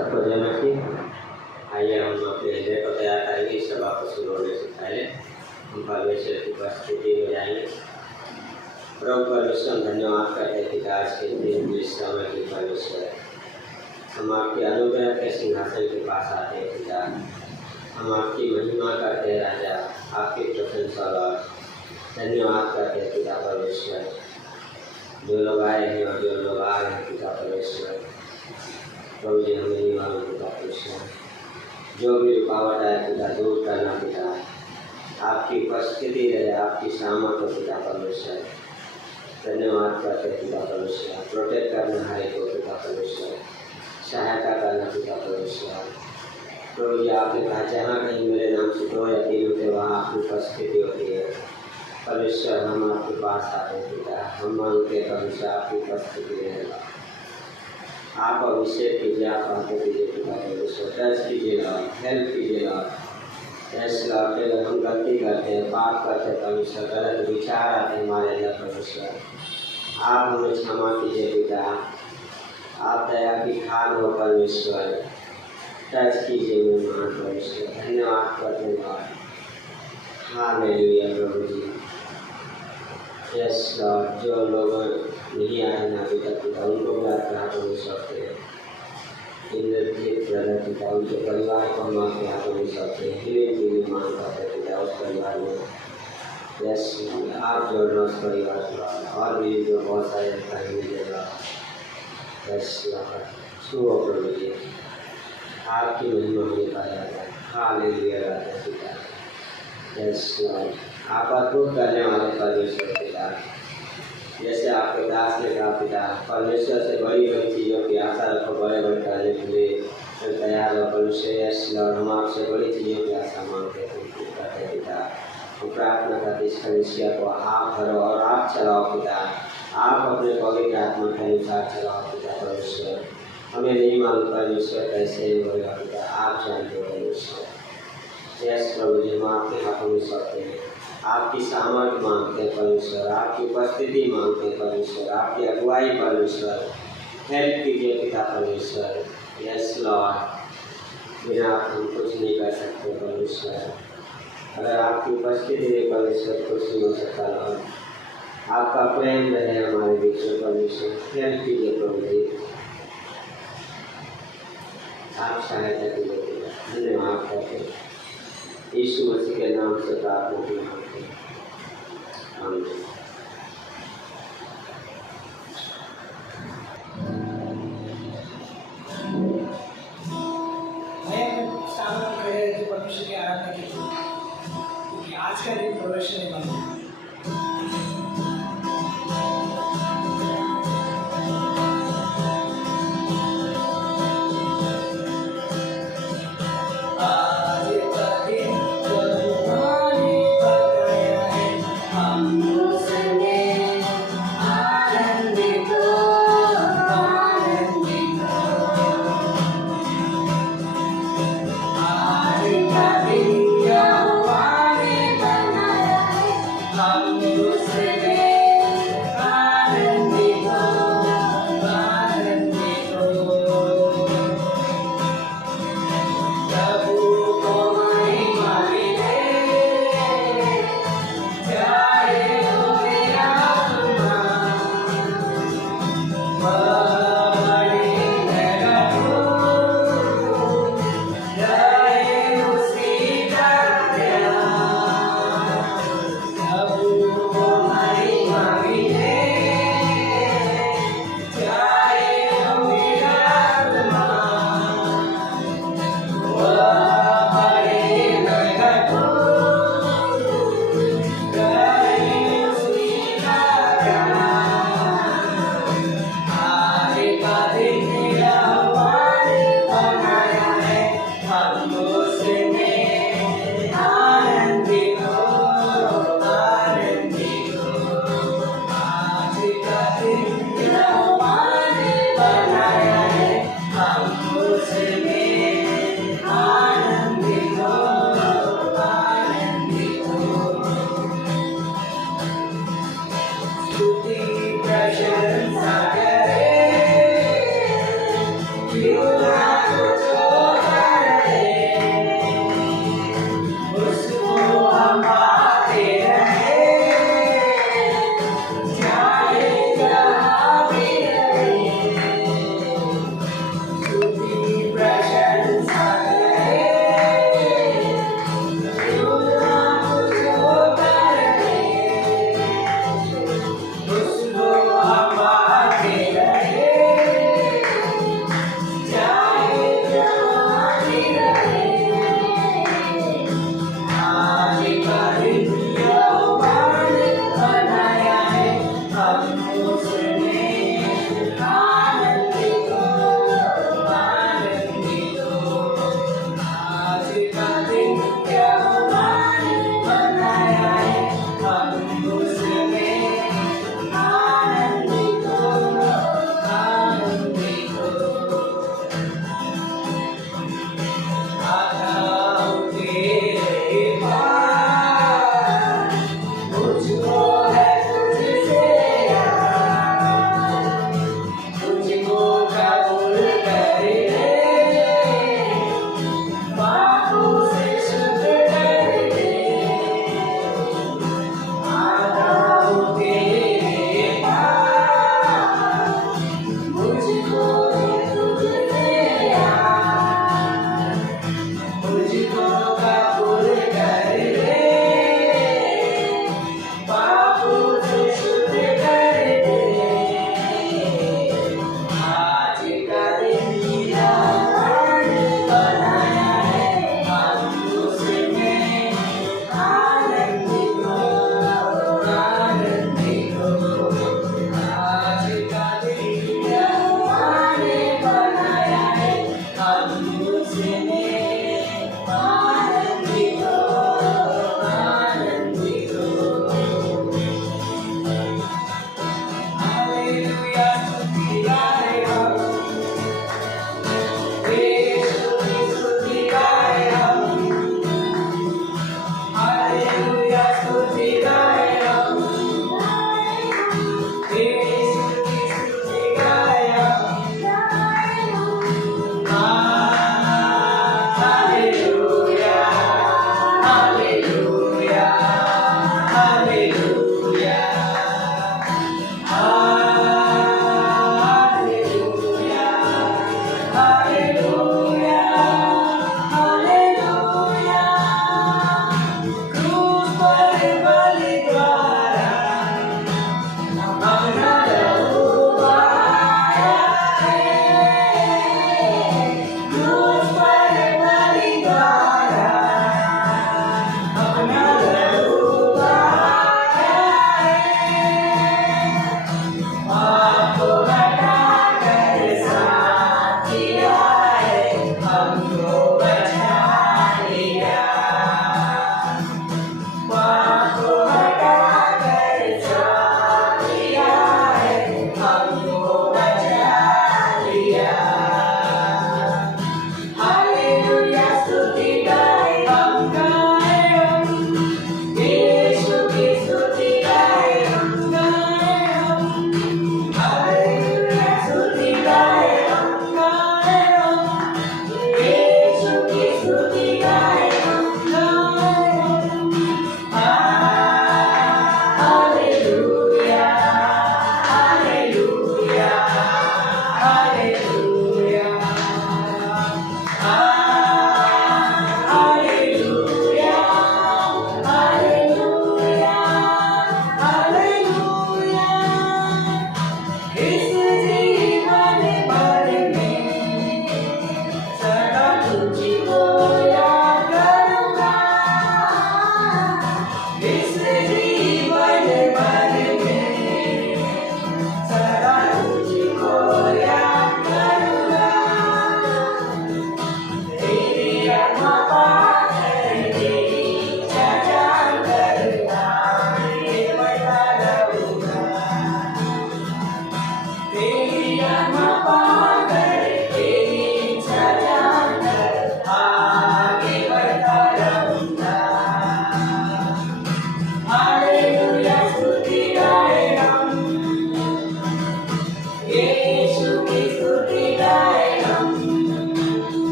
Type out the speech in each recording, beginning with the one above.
सबको जय मसीह। आइए हम अपने हृदय को तैयार करेंगे इस सभा को शुरू होने से पहले हम परमेश्वर की उपस्थिति में जाएंगे। प्रभु परमेश्वर धन्यवाद करते हैं पिता आज के दिन इस समय की परमेश्वर हम आपके अनुग्रह के सिंहासन के पास आते हैं पिता। हम आपकी महिमा करते हैं राजा, आपकी प्रशंसा और धन्यवाद करते हैं पिता परमेश्वर। जो लोग आए हैं और जो लोग आ रहे हैं पिता परमेश्वर, प्रभु जी हमें नहीं मालूम पिता परमेश्वर, जो भी रुकावट आए पिता दूर करना पिता। आपकी उपस्थिति रहे, आपकी सामर्थ हो पिता परमेश्वर। धन्यवाद करते हैं पिता परमेश्वर। प्रोटेक्ट करना हर एक को पिता परमेश्वर, सहायता करना पिता परमेश्वर। प्रभु जी आपने कहा जहाँ कहीं मेरे नाम से 2 या 3 होते वहाँ आपकी उपस्थिति होती है परमेश्वर। हम आपके पास आते हैं पिता, हम मांगते परमेश्वर आपकी उपस्थिति रहेगा। आप अभिषेक कीजिए, आप बातें कीजिए पिता परमेश्वर। टच कीजिए लॉर्ड, हेल्प कीजिए लॉर्ड। ऐसे लॉर्ड अगर हम गलती करते हैं, पाप करते हैं परमेश्वर, गलत विचार आते हैं हमारे अंदर परमेश्वर, आप हमें क्षमा कीजिए पिता। आप दया की खान हो परमेश्वर, टच कीजिए मेहमान परमेश्वर। धन्यवाद करते हैं लॉर्ड। हालेलुया प्रभु जी। यस लॉर्ड, जो लोग नहीं आए ना पिता पिता उनको भी आपके हाथों में सौंपते हैं। इंद्रजीत ब्रदर पिता उनके परिवार को हम आपके हाथों में सौंपते हैं। धीरे धीरे मांग करते पिता उस परिवार में। यस आप जोड़ना उस परिवार को, और भी जो बहुत सारे कहीं मिलेगा। यस लॉर्ड सुनो प्रभु जी, आपकी महिमा में पाया जाए। हालेलुया राजा पिता। यस लॉर्ड, आप अद्भुत करने वाले परमेश्वर पिता। जैसे आपके दास ने कहा पिता, परमेश्वर से बड़ी बड़ी चीज़ों की आशा रखो, बड़े बड़े करने के लिए तैयार हो परमेश्वर। यस लॉर्ड, हम आपसे बड़ी चीज़ों की आशा मांगते करते पिता। हम प्रार्थना करते इस कलीसिया को आप भरो और आप चलाओ पिता। आप अपने पवित्र आत्मा के अनुसार चलाओ पिता परमेश्वर। हमें नहीं मालूम परमेश्वर कैसे होगा पिता, आप जानते हो परमेश्वर। यस प्रभु जी, हम आपके हाथों में सौंपते हैं। आपकी सामर्थ मांगते हैं परमेश्वर, आपकी उपस्थिति मांगते हैं परमेश्वर, आपकी अगुवाई परमेश्वर। हेल्प कीजिए पिता परमेश्वर। यस लॉर्ड, बिना आप हम कुछ नहीं कर सकते परमेश्वर। अगर आपकी उपस्थिति में परमेश्वर कुछ नहीं हो सकता लॉर्ड। आपका प्रेम रहे हमारे बीच में परमेश्वर। हेल्प कीजिए प्रभु जी, आप सहायता कीजिए। धन्यवाद करते हैं यीशु मसीह के नाम से प्रार्थना की मांगते हैं। आमीन। सामने खड़े रहते परमेश्वर की आराधना की, क्योंकि आज का दिन परमेश्वर ने बनाया।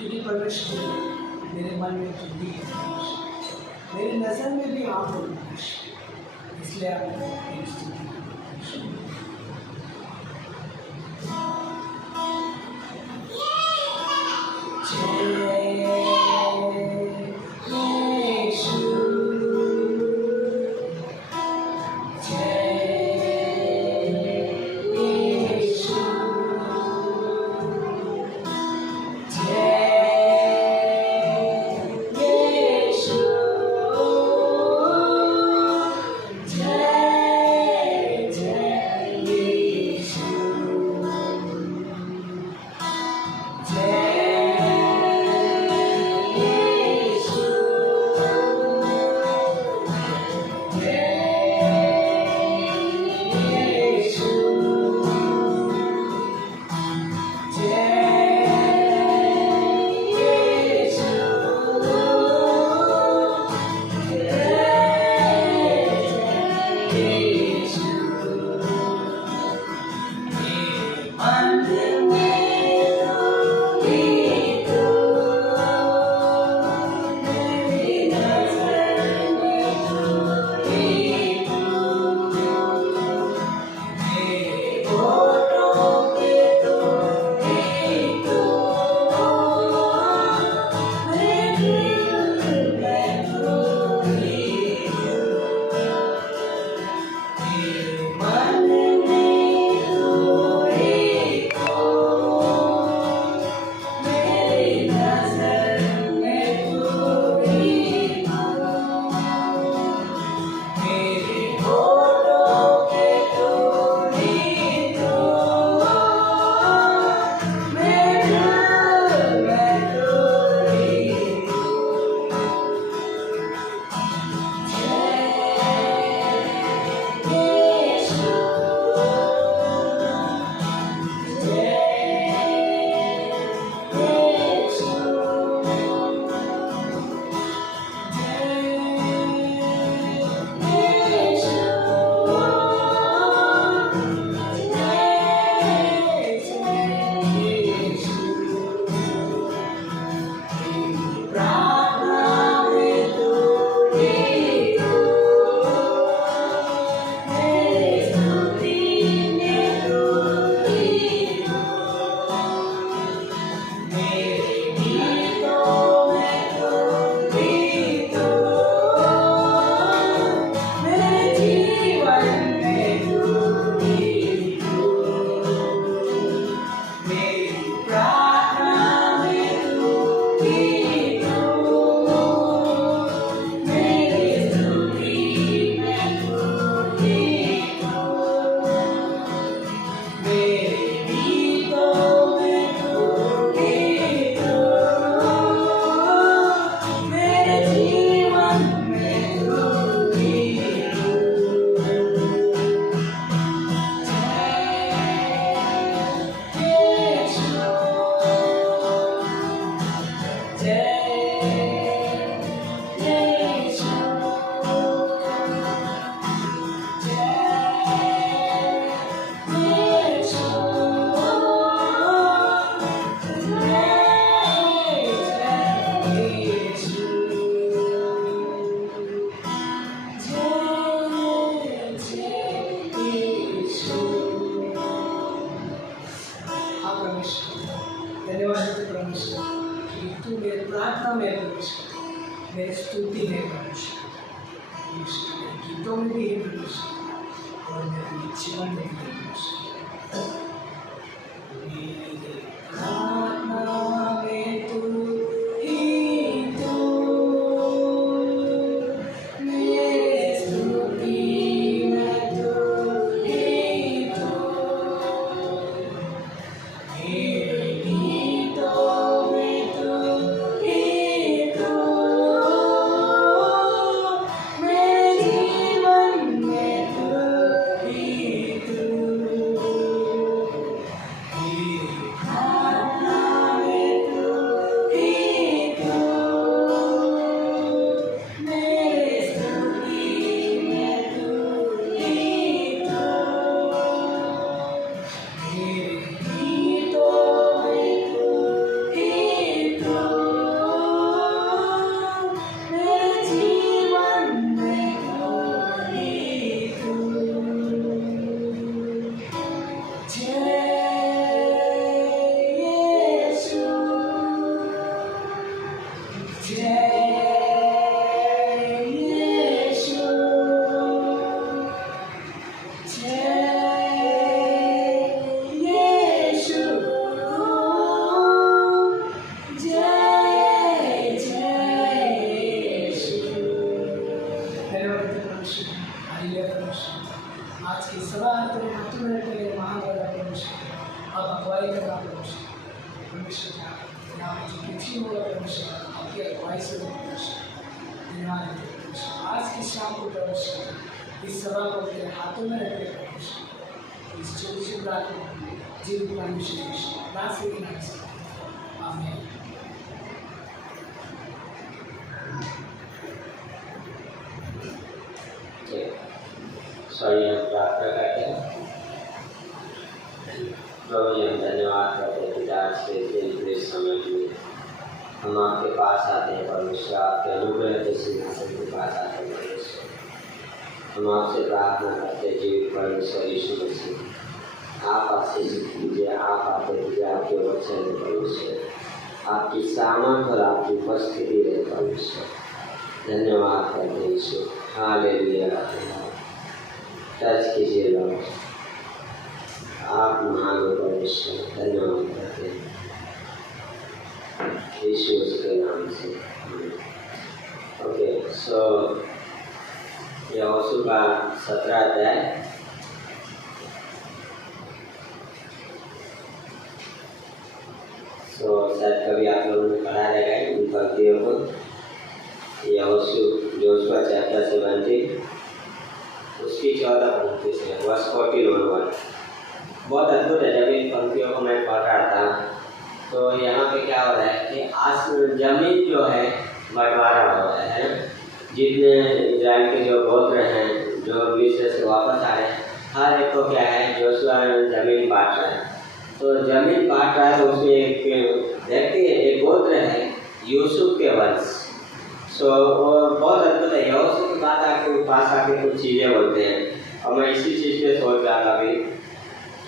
क्योंकि परमेश्वर मेरे मन में तुम भी है परमेश्वर, मेरी नज़र में भी आप हो परमेश्वर, इसलिए आप मेरी स्तुति करो। परमेश्वर कि तू मेरी प्रार्थना में परमेश्वर, मेरी स्तुति में परमेश्वर, मेरे गीतों में भी है परमेश्वर, और मेरे जीवन में भी परमेश्वर। मेरे प्रार्थना में तू ही तू, मेरे स्तुति में तू ही तू, मेरे गीतों में तू ही तू, मेरे जीवन में तू ही तू, मेरी प्रार्थना में तू ही तू, मेरे स्तुति में तू ही तू, मेरे गीतों में तू ही तू, मेरे जीवन में तू ही तू। जय यीशु, जय यीशु, जय यीशु, जय यीशु। धन्यवाद परमेश्वर, हालेलुया परमेश्वर। आज की सभा तेरे हाथों में रखने के लिए महान बड़ा परमेश्वर, अब अगुवाई करना परमेश्वर, परमेश्वर का यहाँ पे जो कुछ ही होगा परमेश्वर आपकी अगुवाई से होगा परमेश्वर। धन्यवाद देते हैं परमेश्वर। आज की शाम को परमेश्वर इस सभा को तेरे हाथों में रखते हैं परमेश्वर, इस छोटी सी रात को जीव परमेश्वर रात से भी नाम से आमीन। सॉरी, हम प्रार्थना करते हैं। प्रभु जी, हम धन्यवाद करते हैं पिता आज के दिन के समय में हम आपके पास आते हैं परमेश्वर, आपके अनुग्रह के सिंहासन के पास आते हैं परमेश्वर। हम आपसे प्रार्थना करते हैं जीवित परमेश्वर यीशु मसीह, आप आशीष कीजिए, आप आते दीजिए आपके वचन में परमेश्वर, आपकी सामर्थ और आपकी उपस्थिति रहे परमेश्वर। धन्यवाद करते हैं यीशु, हालेलुया। टच कीजिए लॉर्ड, आप महान हो परमेश्वर। धन्यवाद करते हैं यीशु के नाम से। ओके, सो यहोशू का 17 अध्याय शायद कभी आप लोगों ने पढ़ा रहेगा इन पंक्तियों को। यहोशू जोशुआ चैप्टर 17 उसकी 14 पंक्ति से वर्ष 41। बहुत अद्भुत है। जब इन पंक्तियों को मैं पढ़ रहा था तो यहाँ पे क्या हो रहा है कि आज जमीन जो है बंटवारा हो रहा है। जितने इजराइल के जो गोत्र हैं जो मिस्र से वापस आ रहे हैं, हर एक को क्या है जोशुआ जमीन बांट रहा है। तो जमीन बांट रहा है तो उसमें एक व्यक्ति एक गोत्र है यूसुफ के वंश। सो वो बहुत अद्भुत है। यहोशू की बात आपके पास आके कुछ चीज़ें बोलते हैं और मैं इसी चीज़ पे सोच रहा था। अभी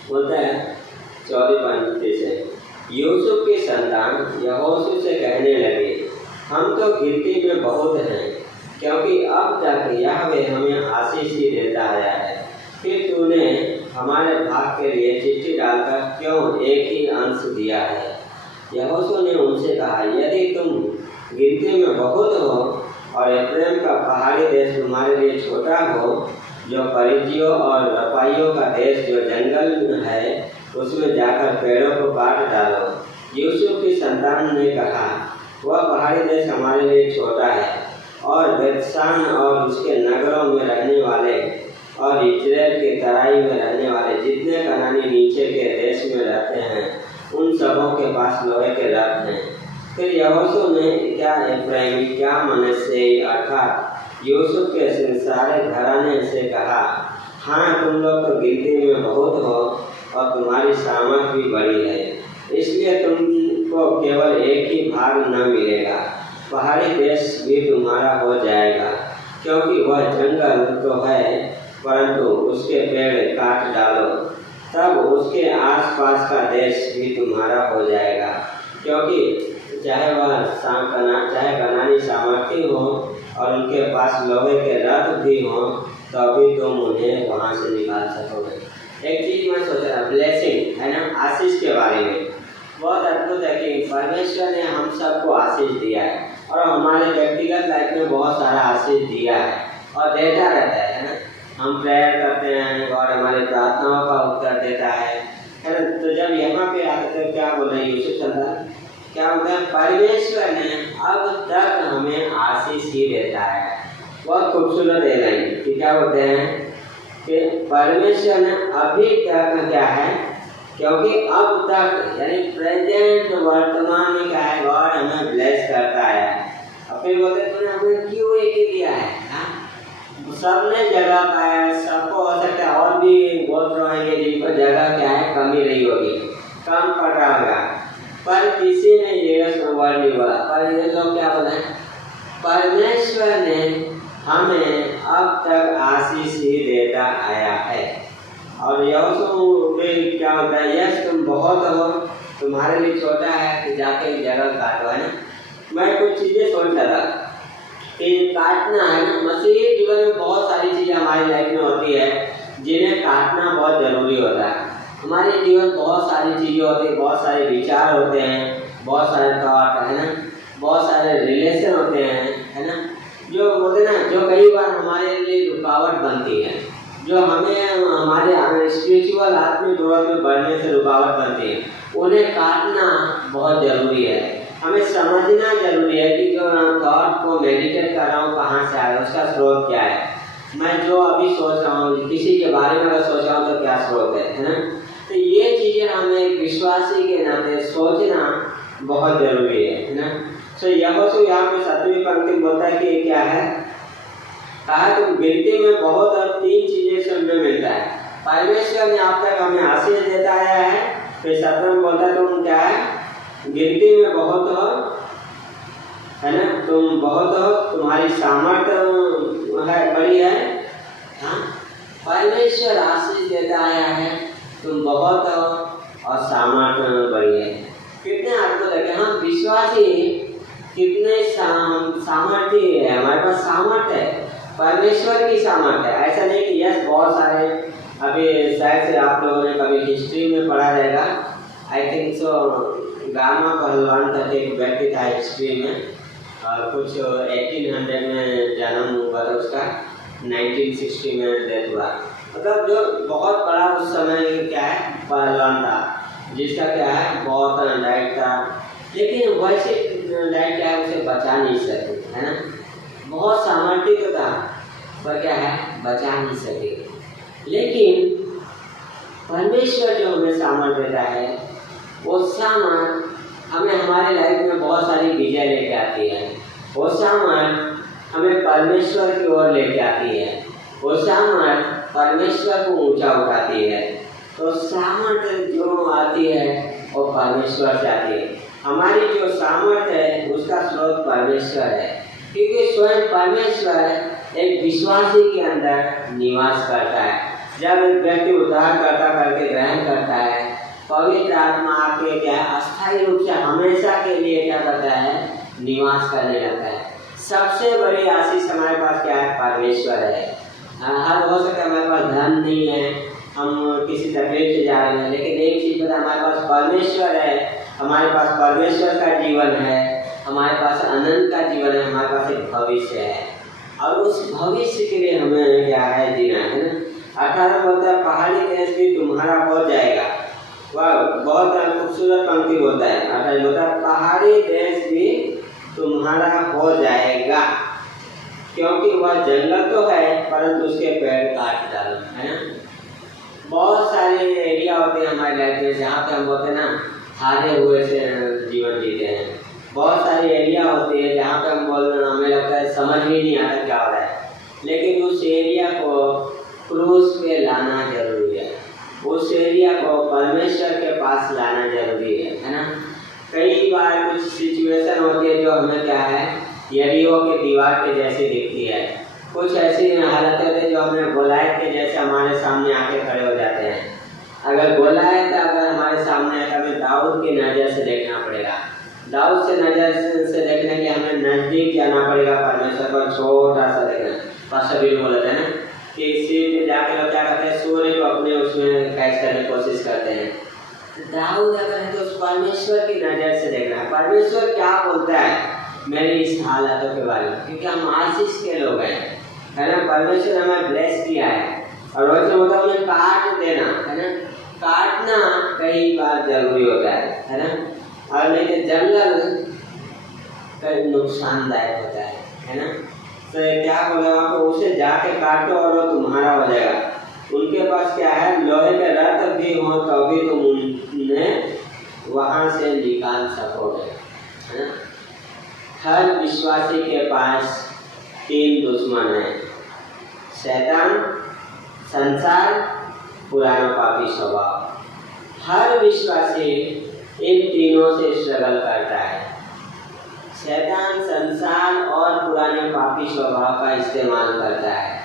बोलता है 14 पंक्ति से, यूसुफ की संतान यहोशू से कहने लगे, हम तो गिनती में बहुत हैं, क्योंकि अब तक यहोवा हमें आशीष ही देता आया है। फिर तूने हमारे भाग के लिए चिट्ठी डालकर क्यों एक ही अंश दिया है? यहोशू ने उनसे कहा, यदि तुम गिनती में बहुत हो और एफ्रेम का पहाड़ी देश तुम्हारे लिए छोटा हो, जो परिज्जियों और रपाइयों का देश जो जंगल है उसमें जाकर पेड़ों को काट डालो। यूसुफ की संतान ने कहा, वह पहाड़ी देश हमारे लिए छोटा है और बेतशान और उसके नगरों में रहने वाले और इजराइल की तराई में रहने वाले जितने कनानी नीचे के देश में रहते हैं उन सबों के पास लोहे के रथ हैं। फिर यहोशू ने क्या एफ्राइमी क्या मनश्शे अर्थात यूसुफ के सारे घराने से कहा, हाँ तुम लोग तो गिनती में बहुत हो और तुम्हारी सामर्थ भी बड़ी है, इसलिए तुमको केवल एक ही भाग न मिलेगा, पहाड़ी देश भी तुम्हारा हो जाएगा, क्योंकि वह जंगल तो है परंतु उसके पेड़ काट डालो, तब उसके आसपास का देश भी तुम्हारा हो जाएगा। क्योंकि चाहे बनानी सामर्थ्य हो और उनके पास लोहे के रथ भी हो तभी तुम उन्हें वहाँ से निकाल सकोगे। एक चीज मैं सोच रहा, ब्लेसिंग है ना, आशीष के बारे में बहुत अद्भुत है कि परमेश्वर ने हम सबको आशीष दिया है और हमारे व्यक्तिगत लाइफ में बहुत सारा आशीष दिया है और देता रहता है ना। हम प्रेयर करते हैं और हमारे प्रार्थनाओं का उत्तर देता है ना। तो जब यहाँ पे आते तो क्या बोल रहे हैं यूसुफ संतान, क्या होता है, परमेश्वर ने अब तक हमें आशीष ही देता है। बहुत खूबसूरत है लाइन कि क्या होते हैं कि परमेश्वर ने अभी तक क्या है, क्योंकि अब तक यानी प्रेजेंट वर्तमान में क्या है, गॉड हमें ब्लेस करता है। और फिर बोलते तूने हमें क्यों एक ही दिया है, सबने जगह पाया, सबको हो सकता है और भी गोत्र रहेंगे जिनको जगह क्या है कमी रही होगी, कम पड़ रहा होगा, पर किसी ने ये संवाद नहीं बोला। पर ये लोग क्या बोले, परमेश्वर ने हमें अब तक आशीष ही देता आया है। और यहोशू में क्या होता है, यस तुम बहुत हो, तुम्हारे लिए छोटा है कि जाके जगह काटो, है ना। मैं कुछ चीजें सोच रहा था कि काटना है ना, मसीही जीवन में बहुत सारी चीजें हमारी लाइफ में होती है जिन्हें काटना बहुत जरूरी होता है। हमारे जीवन बहुत सारी चीजें होती है, बहुत सारे विचार होते हैं, बहुत सारे थॉट है ना, बहुत सारे रिलेशन होते हैं, है ना, जो बोलते ना, जो कई बार हमारे लिए रुकावट बनती है, जो हमें हमारे स्पिरिचुअल आत्मिक ग्रोथ में बढ़ने से रुकावट बनती है। उन्हें काटना बहुत जरूरी है। हमें समझना जरूरी है कि जो मैं थॉट को मेडिटेट कर रहा हूँ कहाँ से आ रहा है, उसका स्रोत क्या है। मैं जो अभी सोच रहा हूँ किसी के बारे में अगर सोच रहा हूँ तो क्या स्रोत है ना। तो ये चीजें हमें विश्वासी के नाते सोचना बहुत जरूरी है ना। तो यहोशू यहाँ पे 7वीं पंक्ति बोलता है कि क्या है, कहा तुम गिनती में बहुत और 3 चीजें सुनने मिलता है। परमेश्वर ने आप तक हमें आशीष देता आया है। फिर 7वें में बोलता है तुम क्या है, गिनती में बहुत हो, है ना, तुम बहुत हो, तुम्हारी सामर्थ्य है बड़ी है। हाँ, परमेश्वर आशीष देता आया है, तुम बहुत हो और सामर्थ्य बड़ी है। कितने अद्भुत है कि हम विश्वासी कितने सामर्थ्य है, हमारे पास सामर्थ्य है, परमेश्वर की सामर्थ्य है। ऐसा नहीं कि यस बहुत सारे, अभी शायद से आप लोगों ने कभी हिस्ट्री में पढ़ा रहेगा, आई थिंक सो, गामा पहलवान करके एक व्यक्ति था हिस्ट्री में, और कुछ 1800 में जन्म हुआ था उसका, 1960 में डेथ हुआ। मतलब जो बहुत बड़ा उस समय क्या है पहलवान था, जिसका क्या है बहुत डाइट था, लेकिन वैसे डाइट क्या है उसे बचा नहीं सके, है ना। बहुत सामर्थ्य तो था पर क्या है बचा नहीं सके। लेकिन परमेश्वर जो हमें सामर्थ्य देता है, वो सामर्थ्य हमें हमारे लाइफ में बहुत सारी विजय लेके आती है। वो सामर्थ्य हमें परमेश्वर की ओर लेके आती है। वो सामर्थ्य परमेश्वर को ऊंचा उठाती है। तो सामर्थ्य जो आती है वो परमेश्वर से आती है। हमारी जो सामर्थ्य है उसका स्रोत परमेश्वर है, क्योंकि स्वयं परमेश्वर एक विश्वासी के अंदर निवास करता है। जब एक व्यक्ति उद्धारकर्ता करके ग्रहण करता है, पवित्र आत्मा आके क्या अस्थायी रूप से हमेशा के लिए क्या करता है, निवास करने लगता है। सबसे बड़ी आशीष हमारे पास क्या है, परमेश्वर है। हर हो सकता है हमारे पास धन नहीं है, हम किसी तकलीफ से जा रहे हैं, लेकिन एक चीज पता, हमारे पास परमेश्वर है। हमारे पास परमेश्वर का जीवन है, हमारे पास अनंत का जीवन है, हमारे पास एक भविष्य है, और उस भविष्य के लिए हमें क्या है जीना है ना। 18 बोलता है पहाड़ी देश भी तुम्हारा हो जाएगा। वाह, बहुत खूबसूरत पंक्ति बोलता है। 18 बोलता है पहाड़ी देश भी तुम्हारा हो जाएगा, क्योंकि वह जंगल तो है परंतु उसके पेड़ काट डालो, है ना। बहुत सारे एरिया होते हैं हमारे लाइफ में जहाँ पे हम बोलते हैं ना हारे हुए से जीवन जीते हैं। बहुत सारी एरिया होती है जहाँ पे हम बोल रहे, हमें लगता है समझ ही नहीं आता क्या हो रहा है, लेकिन उस एरिया को क्रूस पे लाना जरूरी है। उस एरिया को परमेश्वर के पास लाना जरूरी है ना। कई बार कुछ सिचुएशन होती है जो हमें क्या है यरीहो के दीवार के जैसे दिखती है। कुछ ऐसी हालतें होती है जो हमें गोलायत के जैसे हमारे सामने आके खड़े हो जाते हैं। अगर गोलायत अगर हमारे सामने है तो हमें दाऊद की नजर से देखना पड़ेगा। दाऊद से नजर से देखने के हमें नजदीक जाना पड़ेगा, परमेश्वर को छोटा सा देखना। पास्टर भी बोलते हैं ना कि सीट जाके लोग क्या करते हैं, सूर्य को अपने उसमें कैच करने की कोशिश करते हैं। दाऊद अगर है तो उस परमेश्वर की नजर से देखना है, परमेश्वर क्या बोलता है मेरी इस हालातों के बारे में, क्योंकि हम आशीष के लोग हैं, है ना। परमेश्वर हमें ब्लेस किया है और वैसे होता है उन्हें काट देना, है ना। काटना कई बार जरूरी होता है ना। और नहीं तो जंगल कई नुकसानदायक होता है ना। तो क्या बोला वहाँ पर, उसे जाके काटो और वो तुम्हारा हो जाएगा। उनके पास क्या है, लोहे के रथ भी हो तो भी तुम उन्हें वहाँ से निकाल सकोगे, है ना। हर विश्वासी के पास 3 दुश्मन हैं, शैतान, संसार, पुराना पापी स्वभाव। हर विश्वासी इन तीनों से स्ट्रगल करता है। शैतान, संसार और पुराने पापी स्वभाव का इस्तेमाल करता है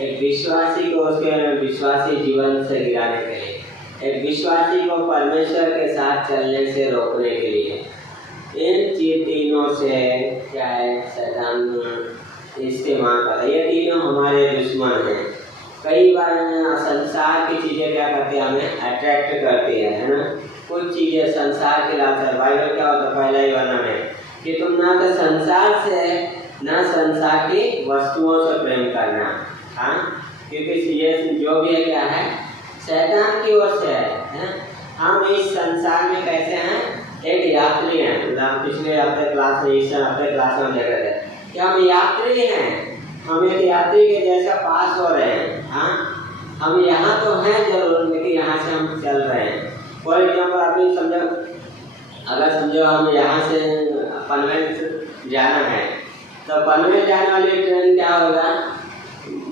एक विश्वासी को उसके विश्वासी जीवन से गिराने के लिए, एक विश्वासी को परमेश्वर के साथ चलने से रोकने के लिए। इन तीनों से क्या है, शैतान इस्तेमाल करता है। ये तीनों हमारे दुश्मन हैं। कई बार संसार की चीज़ें क्या करती है, हमें अट्रैक्ट करती है ना। कुछ चीज़ें संसार के लालच, बाइबल क्या होता है पहला ही वर्णन है कि तुम ना तो संसार से ना संसार की वस्तुओं से प्रेम करना, हाँ, क्योंकि ये जो भी है क्या है, शैतान की ओर से है ना। हम इस संसार में कैसे हैं, एक यात्री हैं। पिछले हफ्ते क्लास में, इस हफ्ते क्लास में देख रहे थे कि हम यात्री हैं, हम एक यात्री के जैसा पास हो रहे हैं। हाँ, हम यहाँ तो हैं जरूर, लेकिन यहाँ से हम चल रहे हैं। फॉर एग्जाम्पल आपने समझो, अगर समझो हम यहाँ से पनवेल जाना है, तो पनवेल जाने वाली ट्रेन क्या होगा,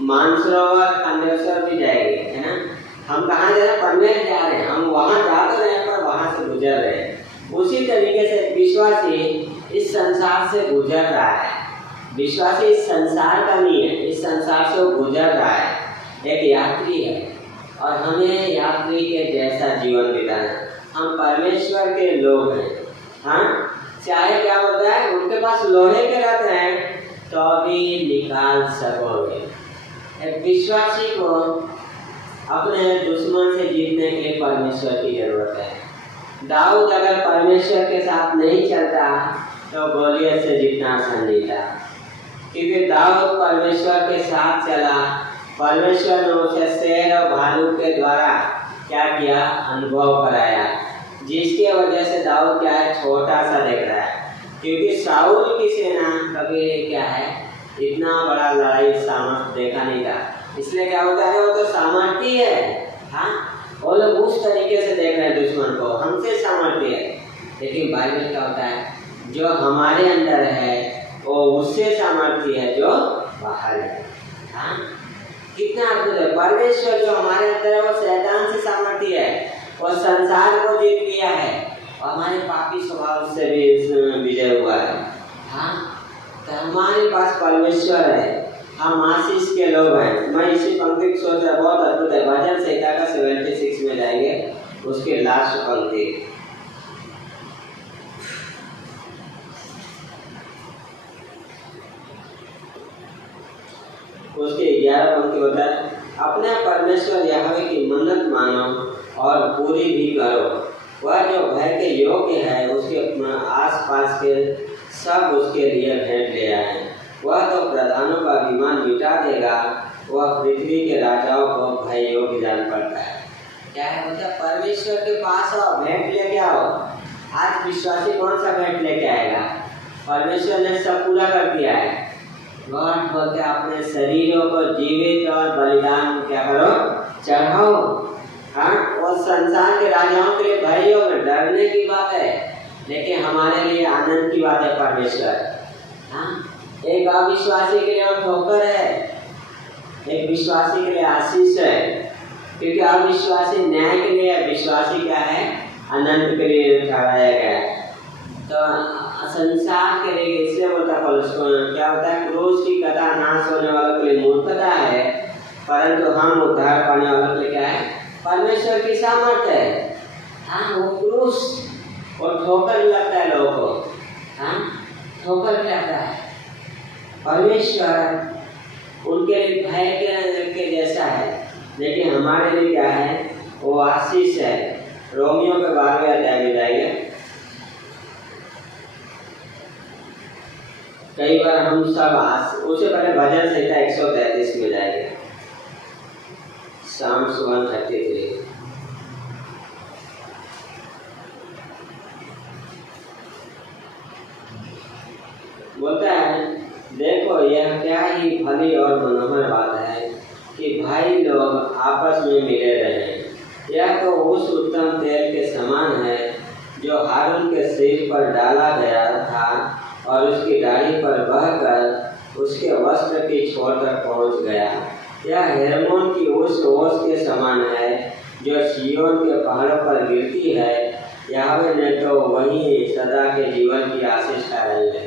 मानसरोवर, खंडेश्वर भी जाएगी, है ना। हम कहाँ जा रहे हैं, पनवेल जा रहे हैं, हम वहाँ जा तो रहे हैं पर वहाँ से गुजर रहे हैं। उसी तरीके से विश्वासी इस संसार से गुजर रहा है। विश्वासी इस संसार का नहीं है, इस संसार से वो गुजर रहा है, एक यात्री है और हमें यात्री के जैसा जीवन बिताना। हम परमेश्वर के लोग हैं, हाँ। चाहे क्या होता है, उनके पास लोहे के रथ हैं तो भी निकाल सकोगे। एक विश्वासी को अपने दुश्मन से जीतने के लिए परमेश्वर की जरूरत है। दाऊद अगर परमेश्वर के साथ नहीं चलता तो गोलियत से जीतना आसान नहीं था, क्योंकि दाऊद परमेश्वर के साथ चला। परमेश्वर ने उसे शेर और भालू के द्वारा क्या किया, अनुभव कराया, जिसके वजह से दाऊद क्या है, छोटा सा दिख रहा है। क्योंकि साउल की सेना कभी क्या है, इतना बड़ा लड़ाई सामर्थ्य देखा नहीं था, इसलिए क्या होता है, वो तो सामर्थ्य है, हाँ। वो लोग उस तरीके से देख रहे हैं दुश्मन को, हमसे सामर्थ्य है। लेकिन बाइबल क्या होता है, जो हमारे अंदर है वो उससे सामर्थ्य है जो बाहर है, हाँ। कितना अद्भुत है, परमेश्वर जो हमारे अंदर है वो शैतान से सामर्थ्य है, वो संसार को जीत लिया है और हमारे पापी स्वभाव से भी विजय हुआ है, हाँ। तो हमारे पास परमेश्वर है, हम आशीष के लोग हैं। मैं इसी पंक्ति को सोच रहा, बहुत अद्भुत है। भजन संहिता का 76 में जाएंगे, उसके लास्ट पंक्ति, उसके 11 पंक्ति होता है, अपने परमेश्वर यहोवा की मन्नत मानो और पूरी भी करो। वह जो भय के योग्य है, उसके आसपास के सब उसके लिए भेंट ले आए। वह तो प्रधानों का अभिमान मिटा देगा, वह पृथ्वी के राजाओं को भय योग्य जान पड़ता है। क्या है, मतलब परमेश्वर के पास आओ, भेंट लेके आओ। आज विश्वासी कौन सा भेंट लेके आएगा, परमेश्वर ने सब पूरा कर दिया है। गॉड बोलते अपने शरीरों को जीवित और बलिदान क्या करो, चढ़ाओ, हाँ। और संसार के राजाओं के लिए भय योग डरने की बात है, लेकिन हमारे लिए आनंद की बात है परमेश्वर, हाँ। एक अविश्वासी के लिए ठोकर है, एक विश्वासी के लिए आशीष है, क्योंकि अविश्वासी न्याय के लिए, विश्वासी क्या है, आनंद के लिए ठहराया गया है। तो संसार के लिए इसलिए बोलता पौलुस क्या होता है, क्रूस की कथा नाश होने वालों के लिए मूर्खता है, परंतु हम उद्धार पाने वालों के लिए क्या है, परमेश्वर की सामर्थ्य है, हाँ। वो क्रूस और ठोकर भी लगता है लोगों को, हाँ ठोकर भी लगता है। परमेश्वर उनके लिए भय के जैसा है, लेकिन हमारे लिए क्या है, वो आशीष है। रोमियो के 12वें अध्याय में जाइए। कई बार हम सब उससे पहले भजन संहिता 133 में जाएंगे, Psalms 133। बोलता है, देखो यह क्या ही भली और मनोहर बात है कि भाई लोग आपस में मिले रहें। यह तो उस उत्तम तेल के समान है जो हारून के सिर पर डाला गया था और उसकी दाढ़ी पर बहकर उसके वस्त्र की छोर तक पहुंच गया। यह हेर्मोन की उस ओस के समान है जो सिय्योन के पहाड़ों पर गिरती है। यहोवा ने तो वही सदा के जीवन की आशीष ठहराई है।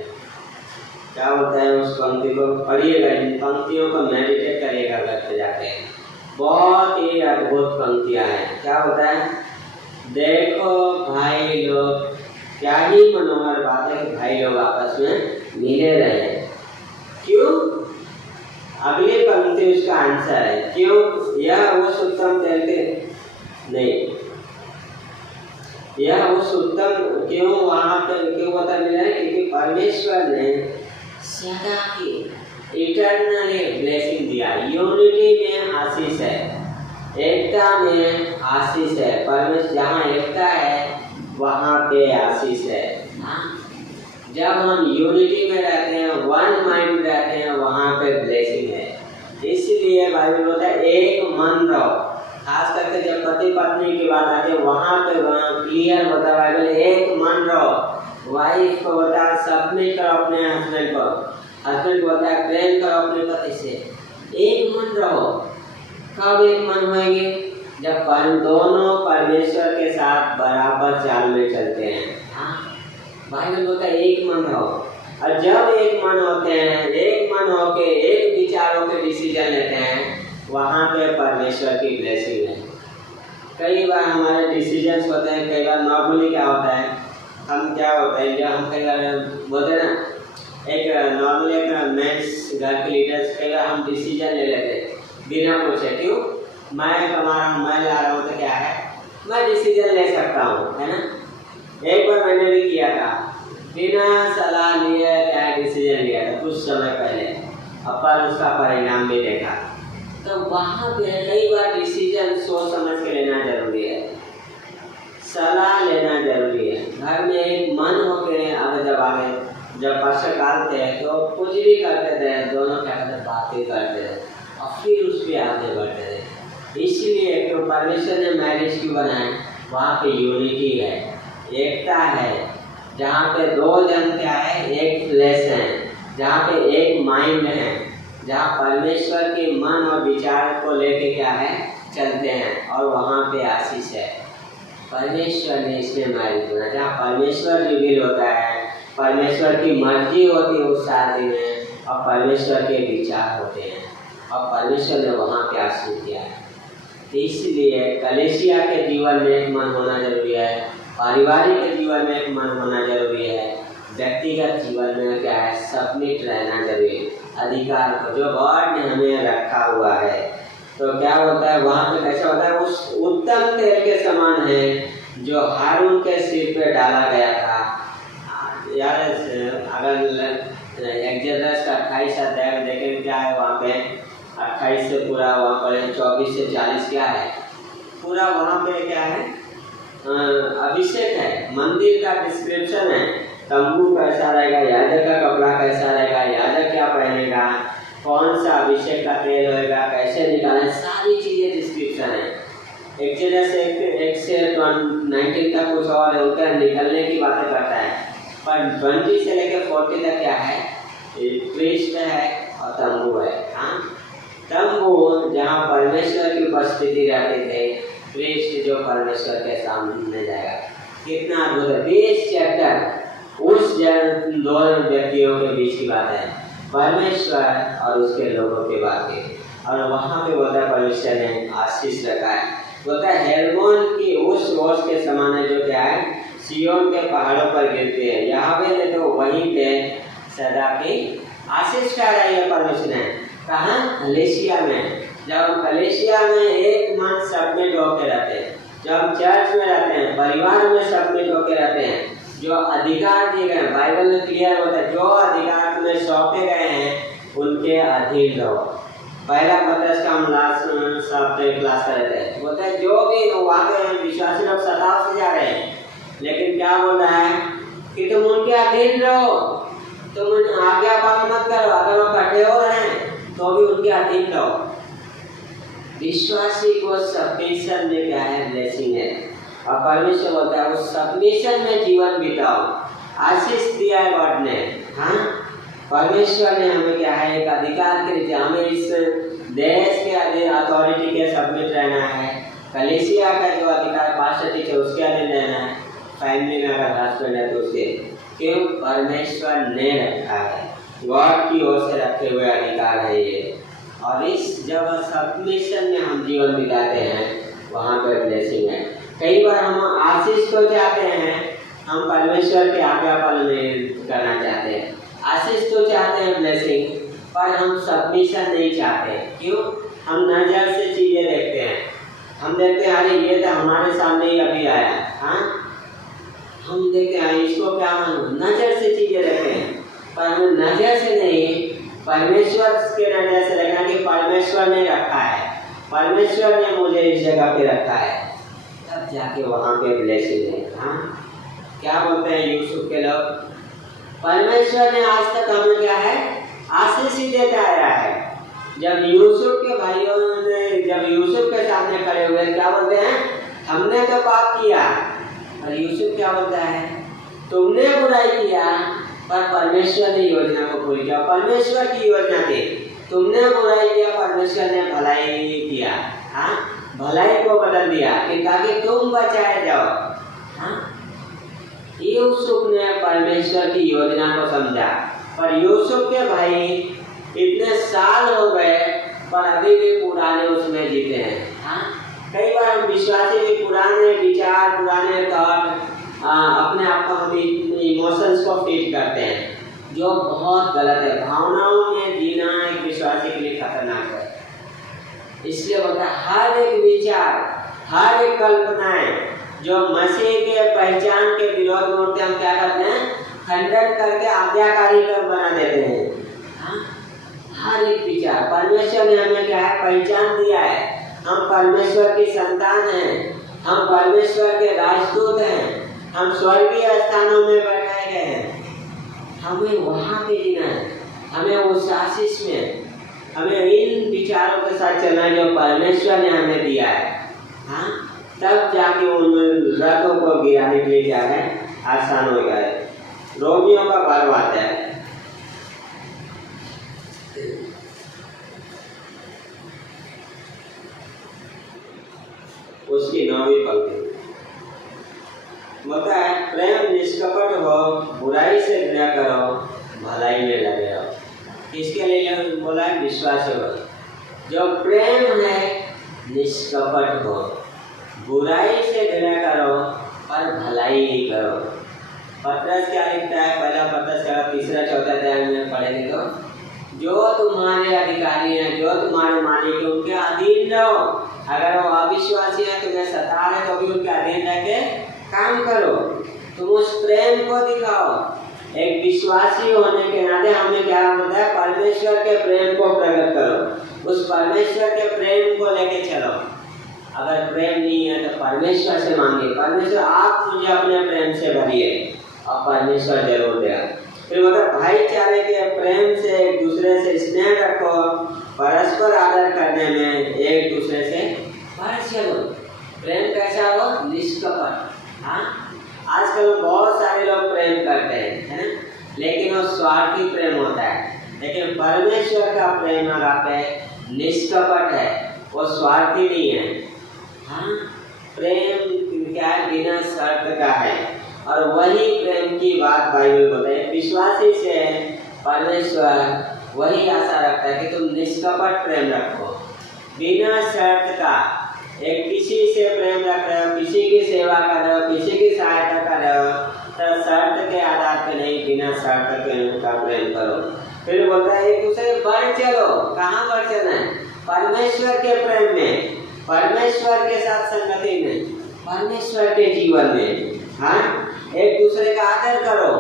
क्या होता है, उस पंक्ति को पढ़िएगा, इन पंक्तियों को मेडिटेट करिएगा घर पे जाके। बहुत ही अद्भुत पंक्तियां हैं। क्या होता है, देखो भाई लोग, क्या ही मनोहर बात है कि भाई लोग आपस में मिले रहे। क्यों? अगली पंक्ति उसका आंसर है। क्यों? यह उस उत्तम तेल के नहीं, यह उस उत्तम क्यों वहां पे क्यों पता मिला है, क्योंकि परमेश्वर ने सदा की इटर्नली ब्लेसिंग दिया। यूनिटी में आशीष है, एकता में आशीष है। परमेश्वर जहाँ एकता है वहाँ पे आशीष है। जब हम यूनिटी में रहते हैं, वन माइंड रहते हैं, वहाँ पे ब्लेसिंग है। इसलिए बाइबल बोलता है एक मन रहो। खास करके जब पति पत्नी की बात आती है, वहाँ पे क्लियर होता है बाइबल, एक मन रहो। वाइफ को होता है सबमिट करो अपने हस्बैंड को, हस्बैंड को होता है प्रेम करो अपने पति से। एक मन रहो। कब एक मन होंगे? जब दोनों परमेश्वर के साथ बराबर चाल में चलते हैं। हाँ, बाइबल बोलता है एक मन रहो। और जब एक मन होते हैं, एक मन होके एक विचार होके डिसीजन लेते हैं, वहाँ पे परमेश्वर की ब्लेसिंग है। कई बार हमारे डिसीजंस होते हैं, कई बार नॉर्मली क्या होता है, हम क्या होता है, जब हम कई बार बोलते हैं ना, एक नॉर्मली एक मेंस घर के लीडर्स, कई बार हम डिसीजन ले लेते हैं बिना पूछे। क्यों? मैं कमा रहा हूँ, मैं ला रहा हूँ, तो क्या है, मैं डिसीजन ले सकता हूँ, है ना। एक बार मैंने भी किया था, बिना सलाह लिए क्या डिसीजन लिया था कुछ समय पहले, पर उसका परिणाम भी देखा। तो वहाँ पे कई बार डिसीजन सोच समझ के लेना जरूरी है, सलाह लेना जरूरी है। घर में एक मन होकर आगे जब पश्चिम कालते हैं तो कुछ भी करते थे, दोनों क्या करते, बातें करते थे और फिर उस पर आगे बढ़ते थे। इसलिए तो परमेश्वर ने मैरिज क्यों बनाया? वहाँ पे यूनिटी है, एकता है। जहाँ पे दो जन क्या है, एक फ्लेश है, जहाँ पे एक माइंड है, जहाँ परमेश्वर के मन और विचार को लेके क्या है, चलते हैं, और वहाँ पे आशीष है। परमेश्वर ने इसमें मैरिज बनाया, जहाँ परमेश्वर रिवील होता है, परमेश्वर की मर्जी होती है उस शादी में, और परमेश्वर के विचार होते हैं, और परमेश्वर ने वहाँ पे आशीष दिया है। इसलिए कलीसिया के जीवन में एक मन होना जरूरी है, पारिवारिक जीवन में एक मन होना जरूरी है, व्यक्तिगत जीवन में क्या है, सबमिट रहना जरूरी है अधिकार को जो गॉड ने हमें रखा हुआ है। तो क्या होता है वहाँ पे, कैसा होता है, उस उत्तम तेल के समान है जो हारून के सिर पे डाला गया था। यार अगर एक्जेडस का 28 अध्याय देखें क्या है वहाँ पे, 28 से पूरा वहाँ पर 24 से 40 क्या है, पूरा वहाँ पे क्या है, अभिषेक है, मंदिर का डिस्क्रिप्शन है, तंबू कैसा रहेगा, याजक का कपड़ा कैसा रहेगा, याजक क्या पहनेगा, कौन सा अभिषेक का तेल होएगा, कैसे निकालें, सारी चीजें डिस्क्रिप्शन है। एक्जेडस 1 से 19 तक कुछ और है, उनका निकलने की बातें करता है, पर 20 से लेकर 40 तक क्या है, प्रीस्ट है और तंबू है। हाँ, तंबू जहाँ परमेश्वर की उपस्थिति रहती थे, प्रीस्ट जो परमेश्वर के सामने जाएगा। कितना अद्भुत है। 20 चैप्टर उस दो व्यक्तियों के बीच की बात है, परमेश्वर और उसके लोगों के बात है, और वहाँ पे बोलता है परमेश्वर ने आशीष रखा है। बोलता है हेर्मोन की उस रोज के समान है जो क्या है, सियोन के पहाड़ों पर गिरते हैं। यहोवा ने तो वहीं पे सदा की आशीष ठहराई है परमेश्वर ने। कहाँ? कलीसिया में। जब हम कलीसिया में एक मन सबमिट होकर रहते हैं, जब हम चर्च में रहते हैं, परिवार में सबमिट होकर रहते हैं, जो अधिकार दिए गए, बाइबल में क्लियर होता है, जो अधिकार तुम्हें सौंपे गए हैं उनके अधीन रहो। पहला पत्रस का हम लास्ट सप्ताह क्लास कर रहे थे, बोलते हैं जो भी वहाँ के विश्वासी लोग सताव से जा रहे हैं, लेकिन क्या बोल रहा है कि तुम उनके अधीन रहो, तुम आज्ञा पालन मत करो। अगर वो कटे हो रहे हैं तो भी उनके अधीन रहो। विश्वासी को सबमिशन में क्या है? ब्लेसिंग है। और परमेश्वर बोलता है उस सबमिशन में जीवन बिताओ। आशीष दिया है गॉड ने। हाँ, परमेश्वर ने हमें क्या है? एक अधिकार के रीति हमें इस देश के अथॉरिटी के सबमिट रहना है। कलीसिया का जो अधिकार पास्टर टीचर उसके अधीन रहना है। फैमिली में अगर हस्बैंड है तो उसके, क्यों? परमेश्वर ने रखा है, गॉड की ओर से रखे हुए अधिकार है ये। और इस जब सबमिशन में हम जीवन बिताते हैं वहाँ पर ब्लेसिंग है। कई बार हम आशीष तो चाहते हैं, हम परमेश्वर के आज्ञा पालन नहीं करना चाहते हैं। आशीष तो चाहते हैं ब्लेसिंग, पर हम सबमिशन नहीं चाहते। क्यों? हम नजर से चीजें देखते हैं। हम देखते हैं अरे ये तो हमारे सामने ही अभी आया। हाँ, हम देखते हैं इसको क्या मानूं, नजर से चीजें देखते हैं, पर हमें नजर से नहीं, परमेश्वर के नजर से देखना कि परमेश्वर ने रखा है, परमेश्वर ने मुझे इस जगह पे रखा है, तब जाके वहाँ पे ब्लेसिंग है। हाँ, क्या बोलते हैं यूसुफ के लोग? परमेश्वर ने आज तक हमें क्या है? आशीष ही देता आया है। जब यूसुफ के भाइयों ने जब यूसुफ के सामने खड़े हुए क्या बोलते हैं? हमने तो पाप किया। और यूसुफ क्या बोलता है? तुमने बुराई किया पर परमेश्वर ने योजना को पूरी किया। परमेश्वर की योजना थी, तुमने बुराई किया, परमेश्वर ने भलाई किया। हाँ, भलाई को बदल दिया कि ताकि तुम बचाए जाओ। हाँ, यूसुफ ने परमेश्वर की योजना को समझा। पर यूसुफ के भाई इतने साल हो गए पर अभी भी पुराने उसमें जीते हैं। हाँ, कई बार हम विश्वासी भी पुराने विचार, पुराने थॉट, अपने आप को हम इमोशंस को फीड करते हैं, जो बहुत गलत है। भावनाओं में जीना एक विश्वासी के लिए खतरनाक है। इसलिए बोलता है हर एक विचार, हर एक कल्पनाएं जो मसीह के पहचान के विरोध में उठते, हम क्या करते हैं? खंडन करके आज्ञाकारी बना देते हैं। हाँ, हर एक विचार, परमेश्वर ने हमें क्या है? पहचान दिया है। हम परमेश्वर की संतान हैं, हम परमेश्वर के राजदूत हैं, हम स्वर्गीय स्थानों में बैठाए गए हैं। हमें वहाँ पे जीना है, हमें उस आशीष में, हमें इन विचारों के साथ चलना है जो परमेश्वर ने हमें दिया है। हाँ, तब जाके उन रथों को गिराने के लिए क्या है? आसान हो गया है। रोमियों का 12वां अध्याय, उसकी 9वीं पंक्ति बोलता है प्रेम निष्कपट हो, बुराई से घृणा करो, भलाई में लगे रहो। किसके लिए बोला है? विश्वासी हो। जो प्रेम है निष्कपट हो, बुराई से घृणा करो पर भलाई ही करो। पत्रस क्या लिखता है? पहला पत्रस का 3-4 अध्याय में पढ़ेंगे तो जो तुम्हारे अधिकारी हैं, जो तुम्हारे मालिक हैं, उनके अधीन रहो। अगर वो अविश्वासी है, तुम्हें सता रहे तो भी उनके अधीन रह के काम करो। तुम उस प्रेम को दिखाओ। एक विश्वासी होने के नाते हमें क्या होता है? परमेश्वर के प्रेम को प्रकट करो, उस परमेश्वर के प्रेम को लेके चलो। अगर प्रेम नहीं है तो परमेश्वर से मांगिए, परमेश्वर आप मुझे अपने प्रेम से भरिए, और परमेश्वर जरूर देगा। फिर मतलब भाईचारे के प्रेम से एक दूसरे से स्नेह रखो, परस्पर आदर करने में एक दूसरे से बढ़ चलो। प्रेम कैसा हो? निष्कपट। हाँ, आजकल बहुत सारे लोग प्रेम करते हैं, है ना? लेकिन वो स्वार्थी प्रेम होता है। लेकिन परमेश्वर का प्रेम अगापे निष्कपट है, वो स्वार्थी नहीं है। हाँ, प्रेम क्या है? बिना शर्त का है। और वही प्रेम की बात बाइबल बोलता है। विश्वासी से परमेश्वर वही आशा रखता है कि तुम निष्कपट प्रेम रखो, बिना शर्त का। एक किसी से प्रेम रख रहे हो, किसी की सेवा कर रहे हो, किसी की सहायता कर रहे हो, तो शर्त के आधार पे नहीं, बिना शर्त के का प्रेम करो। फिर बोलता है एक दूसरे बढ़ चलो। कहाँ बढ़ चलना है? परमेश्वर के प्रेम में, परमेश्वर के साथ संगति में, परमेश्वर के जीवन में। हाँ, एक दूसरे का आदर करो।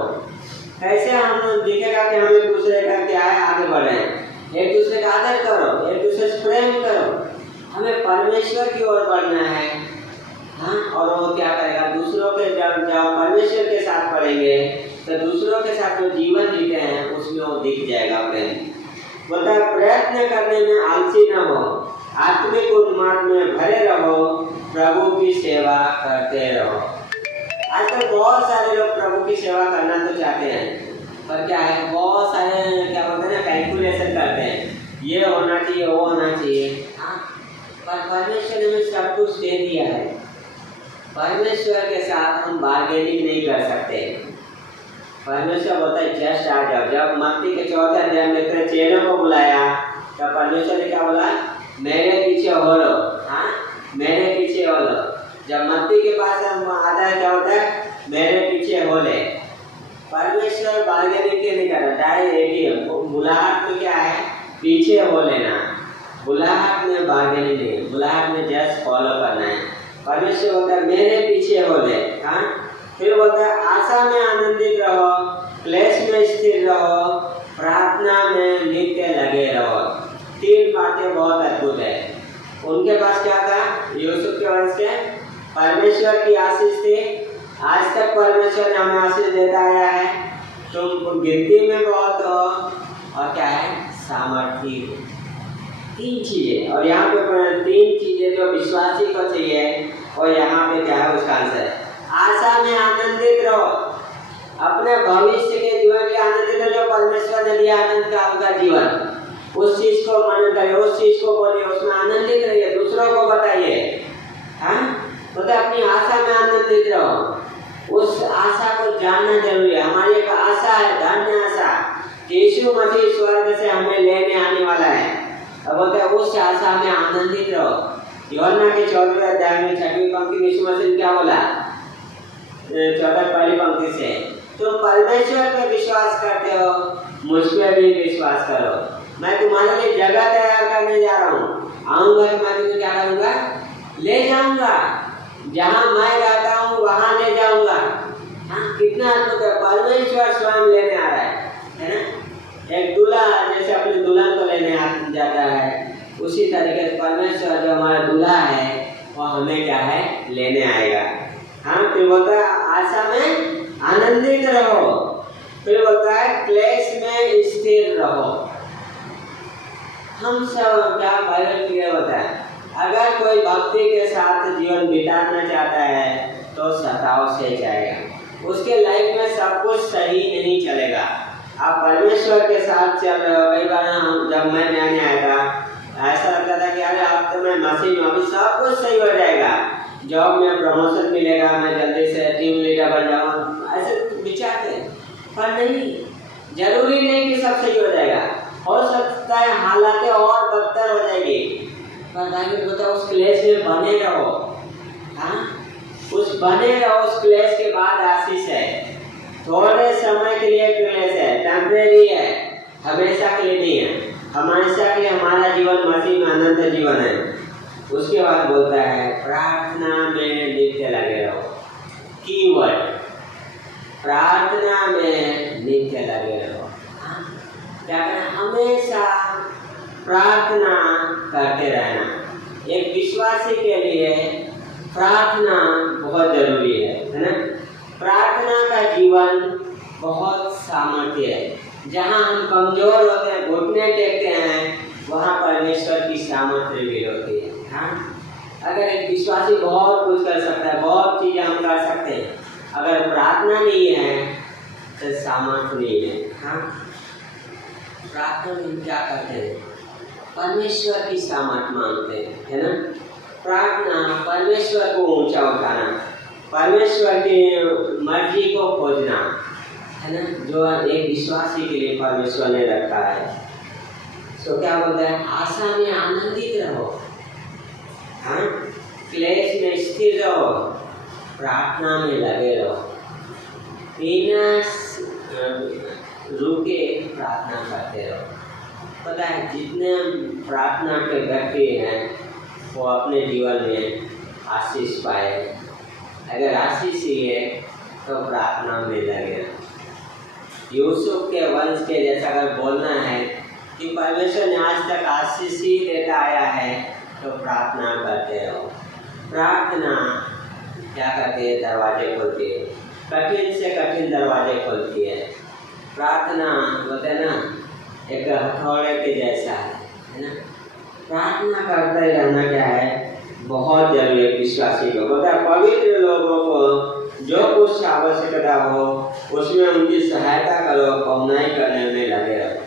कैसे हम दिखेगा कि हम एक दूसरे का क्या है, आगे बढ़ रहे हैं। एक दूसरे का आदर करो, एक दूसरे से प्रेम करो। हमें परमेश्वर की ओर बढ़ना है। हाँ, और वो क्या करेगा? दूसरों के जब परमेश्वर के साथ पढ़ेंगे तो दूसरों के साथ जो जीवन जीते हैं उसमें वो दिख जाएगा प्रेम। बोलता है प्रयत्न करने में आलसी न हो, आत्मिक उन्माद में भरे रहो, प्रभु की सेवा करते रहो। आजकल बहुत सारे लोग प्रभु की सेवा करना तो चाहते हैं, पर क्या है, बहुत सारे क्या बोलते हैं ना, कैलकुलेशन करते हैं, ये होना चाहिए, वो होना चाहिए। हाँ, पर परमेश्वर ने सब कुछ दे दिया है। परमेश्वर के साथ हम बार्गेनिंग नहीं कर सकते। परमेश्वर बोलता है जस्ट आ जाओ। जब मत्ती के 4 अध्याय में तेरे चेलों को बुलाया तो परमेश्वर ने क्या बोला? मेरे पीछे हो लो। हाँ, मेरे पीछे हो लो। जब मत्ती के पास हम आता है क्या होता है? मेरे पीछे हो ले। परमेश्वर बार्गेनिंग के नहीं कर रहा, डायरेक्ट एक ही बुलाहट में क्या है? पीछे हो लेना। बुलाहट में बार्गेनिंग नहीं, बुलाहट में जस्ट फॉलो करना है। परमेश्वर बोलता है मेरे पीछे हो ले। हाँ, फिर बोलता है आशा में आनंदित रहो, क्लेश में स्थिर रहो, प्रार्थना में नित्य लगे रहो। 3 बातें बहुत अद्भुत है। उनके पास क्या था? यूसुफ के वंश के परमेश्वर की आशीष थी। आज तक परमेश्वर ने हमें आशीष देता आया है। तुम गिनती में बहुत हो और क्या है? सामर्थी हो। 3 चीजें, और यहाँ पे 3 चीजें जो विश्वासी को चाहिए, और यहाँ पे क्या है उसका आंसर? आशा में आनंदित रहो। अपने भविष्य के जीवन के आनंदित रहो, जो परमेश्वर ने दिया आनंद का उनका जीवन, उस चीज को मनन करिए, उस चीज को बोलिए, उसमें आनंदित रहिए, दूसरों को बताइए। हाँ, तो अपनी आशा में आनंदित रहो। उस आशा को जानना जरूरी है। हमारी एक आशा है, धन्य आशा, यीशु मसीह स्वर्ग से हमें लेने आने वाला है। अब बोलते हैं उस आशा में आनंदित रहो। यूहन्ना के 14वें अध्याय में 6वीं पंक्ति में यीशु मसीह ने क्या बोला? 14 पहली पंक्ति से, तुम परमेश्वर पे विश्वास करते हो, मुझ पे भी विश्वास करो। मैं तुम्हारे लिए जगह तैयार करने जा रहा हूँ। आऊंगा तो मैं तुम्हें क्या करूँगा? ले जाऊंगा। जहाँ मैं रहता हूँ वहाँ ले जाऊंगा। हाँ, कितना अद्भुत है। परमेश्वर स्वयं लेने आ रहा है ना। एक दूल्हा जैसे अपने दुल्हन को लेने जाता है, उसी तरीके से परमेश्वर जो हमारा दूल्हा है वो हमें क्या है? लेने आएगा। हाँ, फिर बोलता है आशा में आनंदित रहो। फिर बोलता है क्लेश में स्थिर रहो। हम सब क्या बाइबल क्लियर होता है, अगर कोई भक्ति के साथ जीवन बिताना चाहता है तो सताव से जाएगा। उसके लाइफ में सब कुछ सही नहीं चलेगा। आप परमेश्वर के साथ चल रहे हो। कई बार जब मैं नया आया था, ऐसा लगता था कि अरे अब तो मैं मसीह में, अभी सब कुछ सही हो जाएगा, जॉब में प्रमोशन मिलेगा, मैं जल्दी से टीम लीडर बन जाऊँ, ऐसे विचारते हैं। पर नहीं, जरूरी नहीं कि सब सही हो जाएगा। हो सकता है हालातें और बदतर हो जाएगी, पर बाइबल बताओ उस क्लेश में बने रहो। हाँ, उस बने रहो। उस क्लेश के बाद आशीष है। थोड़े समय के लिए क्लेश है, टेम्परेरी है, हमेशा के लिए नहीं है। हमेशा के लिए हमारा जीवन मसीह में अनंत जीवन है। उसके बाद बोलता है प्रार्थना में नित्य लगे रहो। कीवर्ड, प्रार्थना में नित्य लगे रहो। क्या करना? हमेशा प्रार्थना करते रहना। एक विश्वासी के लिए प्रार्थना बहुत जरूरी है ना। प्रार्थना का जीवन बहुत सामर्थ्य है। जहाँ हम कमजोर होते हैं, घुटने टेकते हैं, वहाँ परमेश्वर की सामर्थ्य भी होती है। हाँ, अगर एक विश्वासी बहुत कुछ कर सकता है, बहुत चीजें हम कर सकते हैं, अगर प्रार्थना नहीं है तो सामर्थ्य नहीं है। हाँ, प्रार्थना में क्या करते हैं? परमेश्वर की सामर्थ्य मांगते हैं, है ना। प्रार्थना परमेश्वर को ऊंचा उठाना, परमेश्वर की मर्जी को खोजना, है ना, जो एक विश्वासी के लिए परमेश्वर ने रखा है। तो क्या बोलता है? आशा में आनंदित रहो। हाँ, क्लेश में स्थिर रहो, प्रार्थना में लगे रहो। बिना रुके प्रार्थना करते रहो। पता है जितने प्रार्थना के व्यक्ति हैं वो अपने जीवन में आशीष पाए। अगर आशीष ही है तो प्रार्थना में लगे। यूसुफ के वंश के जैसा अगर बोलना है कि परमेश्वर ने आज तक आशीष ही देता आया है तो प्रार्थना करते रहो। प्रार्थना क्या करती है? दरवाजे खोलती है, कठिन से कठिन दरवाजे खोलती है। प्रार्थना बोलते हैं ना, एक हथौड़े के जैसा है ना। प्रार्थना करते रहना क्या है? बहुत जरूरी है विश्वासी को। बोलता है पवित्र लोगों को जो कुछ आवश्यकता हो उसमें उनकी सहायता करो, पहुनाई करने में लगे रहो।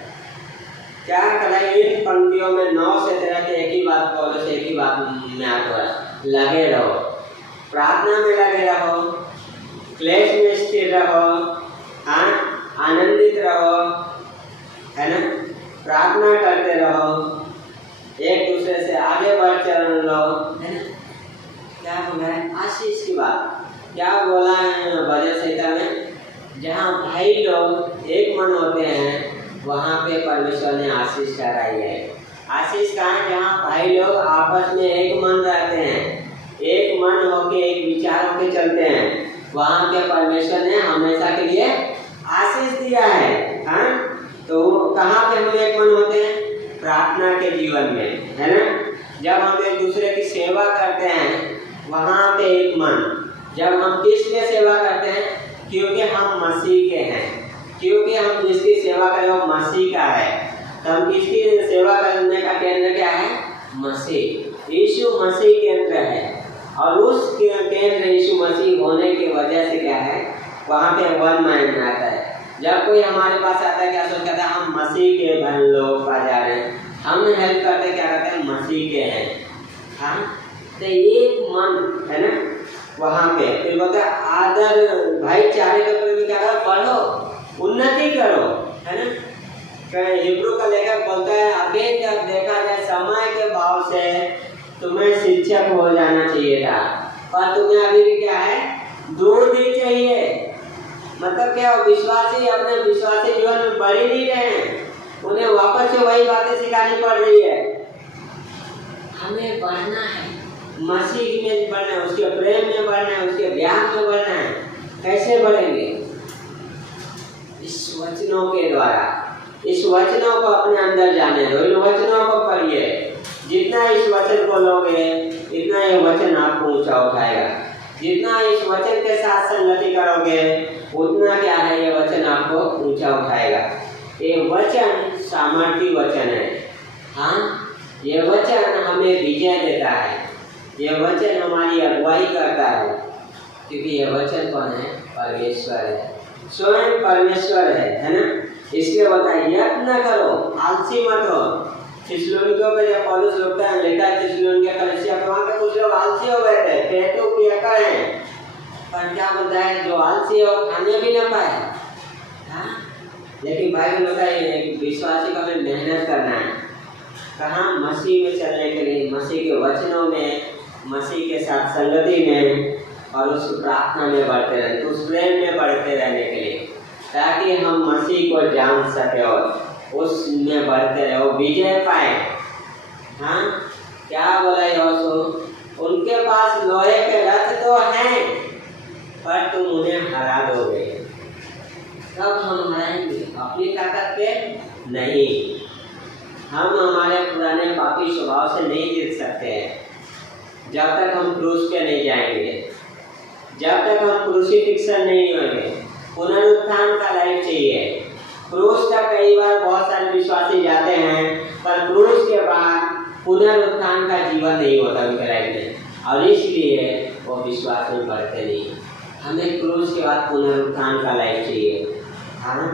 क्या करें? इन पंक्तियों में 9 से 13 के एक ही बात पौलुस एक ही बात में आता है, लगे रहो, प्रार्थना में लगे रहो, क्लेश में स्थिर रहो, आनंदित रहो, है ना, प्रार्थना करते रहो, एक दूसरे से आगे बढ़ चल लो, है ना। क्या बोला है? आशीष की बात क्या बोला है भजन संहिता में? जहाँ भाई लोग एक मन होते हैं वहाँ पे परमेश्वर ने आशीष ठहराई है। आशीष कहाँ है? जहाँ भाई लोग आपस में एक मन रहते हैं, एक मन होके एक विचार होके चलते हैं, वहाँ पे परमेश्वर ने हमेशा के लिए आशीष दिया है। हाँ, तो कहाँ पे हम एक मन होते हैं? प्रार्थना के जीवन में, है ना। जब हम एक दूसरे की सेवा करते हैं वहाँ पे एक मन। जब हम किस लिए सेवा करते हैं? क्योंकि हम मसीह के हैं, क्योंकि हम जिसकी सेवा करें वो मसीह का है। तो हम किसकी सेवा करने का केंद्र क्या है? मसीह, यीशु मसीह केंद्र है। और उस केंद्र यीशु मसीह होने की वजह से क्या है? वहाँ पे वन माइंड आता है। जब कोई हमारे पास आता है क्या सोचता है? हम मसीह के बहन लोग पा जा रहे हैं, हम हेल्प करते क्या करते हैं? मसीह के हैं। हाँ, तो एक मन है ना वहाँ पे। फिर बोलते हैं आदर भाईचारे के प्रति क्या करो? बढ़ो, उन्नति करो, है ना। हिब्रू का लेखक बोलता है अभी तक देखा जाए समय के भाव से तुम्हें शिक्षक हो जाना चाहिए था, पर तुम्हें अभी भी क्या है? दूध ही चाहिए। मतलब क्या? विश्वासी अपने विश्वासी जीवन में बढ़ ही नहीं रहे हैं, उन्हें वापस से वही बातें सिखानी पड़ रही है। हमें बढ़ना है, मसीह में बढ़ना है, उसके प्रेम में बढ़ना है, उसके ज्ञान में बढ़ना है। कैसे बढ़ेंगे? इस वचनों के द्वारा। इस वचनों को अपने अंदर जाने दो, इन वचनों को पढ़िए। जितना इस वचन को लोगे इतना ये वचन आपको ऊंचा उठाएगा। जितना इस वचन के साथ संगति करोगे उतना क्या है? ये वचन आपको ऊंचा उठाएगा। ये वचन सामर्थी वचन है। हाँ, ये वचन हमें विजय देता है, ये वचन हमारी अगुवाई करता है, क्योंकि ये वचन कौन है? परमेश्वर है, स्वयं परमेश्वर है ना। इसलिए बताइए यत्न करो, आलसी मत हो। थिस्सलुनीकियों पे जब पौलुस लिखता है, लिखा है थिस्सलुनीकियों कलीसिया पे, वहाँ पे कुछ लोग आलसी हो गए थे, पेटू पियक्कड़ हैं, पर क्या बोलता है? जो आलसी हो खाने भी ना पाए। हाँ, लेकिन बाइबल होता है विश्वासी को हमें मेहनत करना है। कहाँ? मसीह में चलने के लिए, मसीह के वचनों में, मसीह के साथ संगति में और उस प्रार्थना में बढ़ते रहने, उस प्रेम में बढ़ते रहने के लिए, ताकि हम मसीह को जान सके और उसमें बढ़ते रहे, वो विजय पाए। हाँ, क्या बोला यहोशू? उनके पास लोहे के रथ तो हैं पर तुम उन्हें हरा दोगे। कब हम हराएंगे? अपनी ताकत पे नहीं। हम हमारे पुराने पापी स्वभाव से नहीं जीत सकते हैं जब तक हम क्रूस पे नहीं जाएंगे, जब तक हम क्रूसिफिक्शन नहीं होंगे। पुनरुत्थान का लाइफ चाहिए। क्रूस तक कई बार बहुत सारे विश्वासी जाते हैं, पर क्रूस के बाद पुनरुत्थान का जीवन नहीं होता उनके लाइफ में, और इसलिए वो विश्वास में बढ़ते नहीं। हमें क्रूस के बाद पुनरुत्थान का लाइफ चाहिए। हाँ,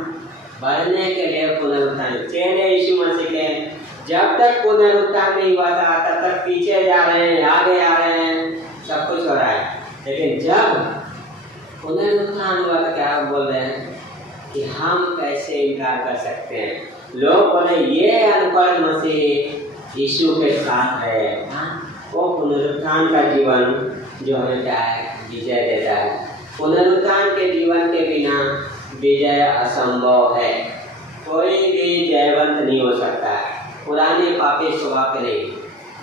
बढ़ने के लिए पुनरुत्थान। चेले यीशु मसीह के जब तक पुनरुत्थान नहीं हुआ था तब तक पीछे जा रहे हैं, आगे आ रहे हैं, सब कुछ हो रहा है। लेकिन जब पुनरुत्थान हुआ तो क्या बोल रहे हैं कि हम कैसे इनकार कर सकते हैं। लोग बोले ये अनपढ़ मसीह यीशु के साथ है। हाँ, वो पुनरुत्थान का जीवन जो हमें क्या है? विजय देता है। पुनरुत्थान के जीवन के बिना विजय असंभव है। कोई भी जयवंत नहीं हो सकता है, पुराने पापी स्वभाव के नहीं,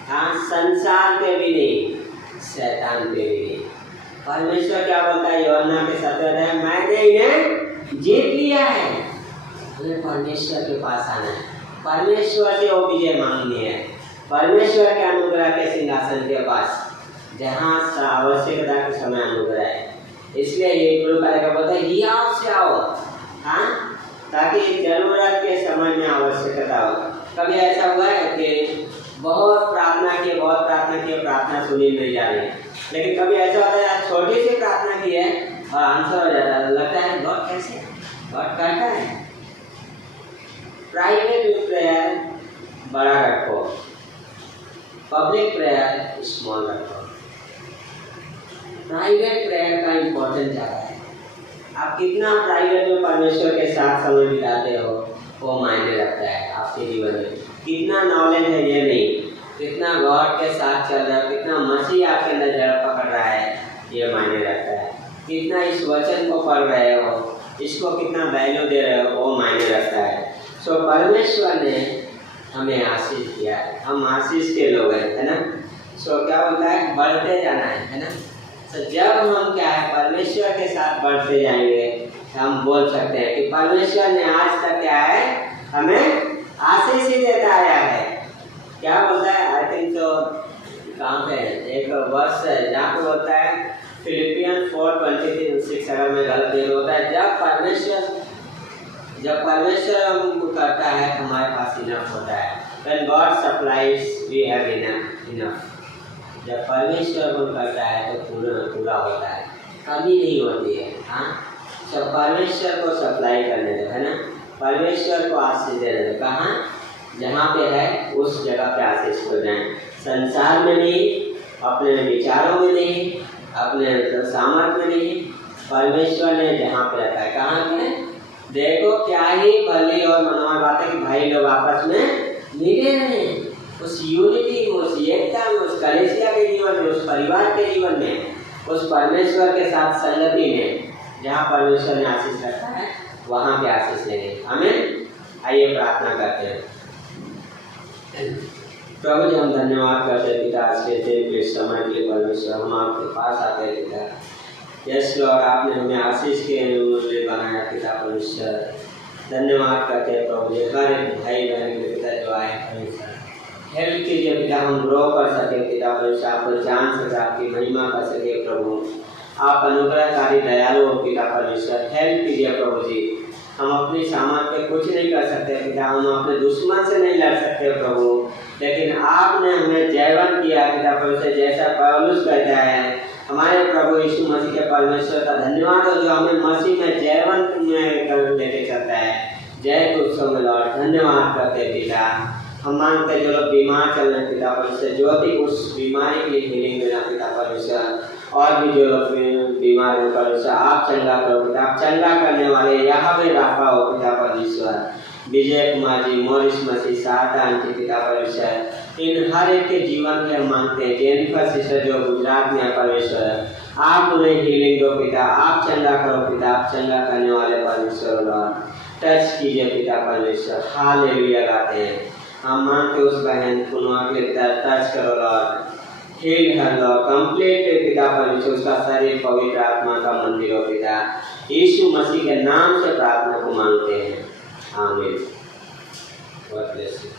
हाँ संसार के भी नहीं, शैतान के भी नहीं। परमेश्वर क्या बोलता है यूहन्ना के 17 है, मैंने इन्हें जीत लिया है। हमें परमेश्वर के पास आना है, परमेश्वर से वो विजय मांगनी है, परमेश्वर के अनुग्रह के सिंहासन के पास, जहाँ आवश्यकता के समय अनुग्रह है। इसलिए ये गुरु कार्य बोलता है ये आओ से आओ, हाँ, ताकि जरूरत के समय में आवश्यकता हो। कभी ऐसा हुआ है कि बहुत प्रार्थना की, प्रार्थना सुनी नहीं जा रही, लेकिन कभी ऐसा होता है छोटी सी प्रार्थना की है और आंसर हो जाता है, लगता है गॉड कैसे, गॉड करता है। प्राइवेट प्रेयर बड़ा रखो, पब्लिक प्रेयर स्मॉल रखो। प्राइवेट प्रेयर का इम्पोर्टेंस ज़्यादा है। आप कितना प्राइवेट में परमेश्वर के साथ समय बिताते हो वो मायने रखता है आपके जीवन में। कितना नॉलेज है ये नहीं, कितना गॉड के साथ चल रहा है, कितना मसीह आपके अंदर जड़ पकड़ रहा है ये मायने रखता है। कितना इस वचन को पढ़ रहे हो, इसको कितना वैल्यू दे रहे हो वो मायने रखता है। सो परमेश्वर ने हमें आशीष दिया है, हम आशीष के लोग हैं, है ना। सो क्या बोलता है बढ़ते जाना है ना। तो जब हम क्या है परमेश्वर के साथ बढ़ते जाएंगे, हम बोल सकते हैं कि परमेश्वर ने आज तक क्या है हमें आशीष ही देता आया है। क्या बोलता है, आई थिंक तो कहाँ पे एक वर्ष है जहाँ पे होता है फिलिपियन 4:23 अगर मैं गलत नहीं होता है, जब परमेश्वर हमको करता है हमारे पास इनफ होता है। When God supplies we have enough। जब परमेश्वर को करता है तो पूरा होता है, कमी नहीं होती है। हाँ, सब परमेश्वर को सप्लाई करने दो, है ना। परमेश्वर को आशीष देने दो। कहाँ, जहाँ पे है उस जगह पे आशीष हो जाए। संसार में नहीं, अपने विचारों में नहीं, अपने सामर्थ्य में नहीं, परमेश्वर ने जहाँ पे रखा है। कहाँ पे देखो क्या ही भली और मनोहर बात है कि भाई लोग आपस में मिले रहें, उस यूनिटी में, उस एकता में, उस कलीसिया के जीवन में, उस परिवार के जीवन में, उस परमेश्वर के साथ संगति में, जहाँ परमेश्वर ने आशीष रखा है वहाँ पे आशीष लेंगे। आमीन। आइए प्रार्थना करते हैं। प्रभु जी हम धन्यवाद करते हैं पिता आज के दिन के समय के लिए। परमेश्वर हम आपके पास आते हैं पिता। यस लॉर्ड, आपने हमें आशीष के लिए बनाया पिता परमेश्वर। धन्यवाद करते हैं प्रभु जी हर एक भाई बहन के पिता जो आए परमेश्वर हेल्प कीजिए पिता, हम ग्रो कर सके पिता परमेश्वर, आपको जान सके, आपकी महिमा कर सके प्रभु। आप अनुग्रहकारी दयालु हो पिता परमेश्वर, हेल्प कीजिए प्रभु जी। हम अपनी सामर्थ्य पे कुछ नहीं कर सकते पिता, हम अपने दुश्मन से नहीं लड़ सकते प्रभु, लेकिन आपने हमें जयवंत किया पिता परमेश्वर। जैसा पौलुस कहता है हमारे प्रभु यीशु मसीह के परमेश्वर का धन्यवाद हो जो हमें मसीह में जयवंत में लेके चलता है। जय के उत्सव में लॉर्ड धन्यवाद करते पिता। हम मांगते जो लोग बीमार चल रहे पिता परमेश्वर, जो भी उस बीमारी के लिए हीलिंग देना पिता परमेश्वर, और भी जो लोग बीमार है परमेश्वर आप चंगा करो पिता। आप चंगा करने वाले यहाँ पे राफा हो पिता परमेश्वर। विजय कुमार जी, मोरिस मसीह, सातान के पिता परमेश्वर, इन हर एक के जीवन के हम मांगते हैं। जेनिफर सिस्टर जो गुजरात में है परमेश्वर, आप उन्हें हीलिंग दो पिता, आप चंगा करो पिता, आप चंगा करने वाले परमेश्वर लॉर्ड टच कीजिए पिता परमेश्वर। हालेलुया गाते हैं हम, मांगते उस बहन पुनवा के टच करो लॉर्ड, हील हर लॉर्ड कंप्लीट पिता परमेश्वर, उसका शरीर पवित्र आत्मा का मंदिर हो पिता। यीशु मसीह के नाम से प्रार्थना को मांगते हैं, आमीन। God bless you.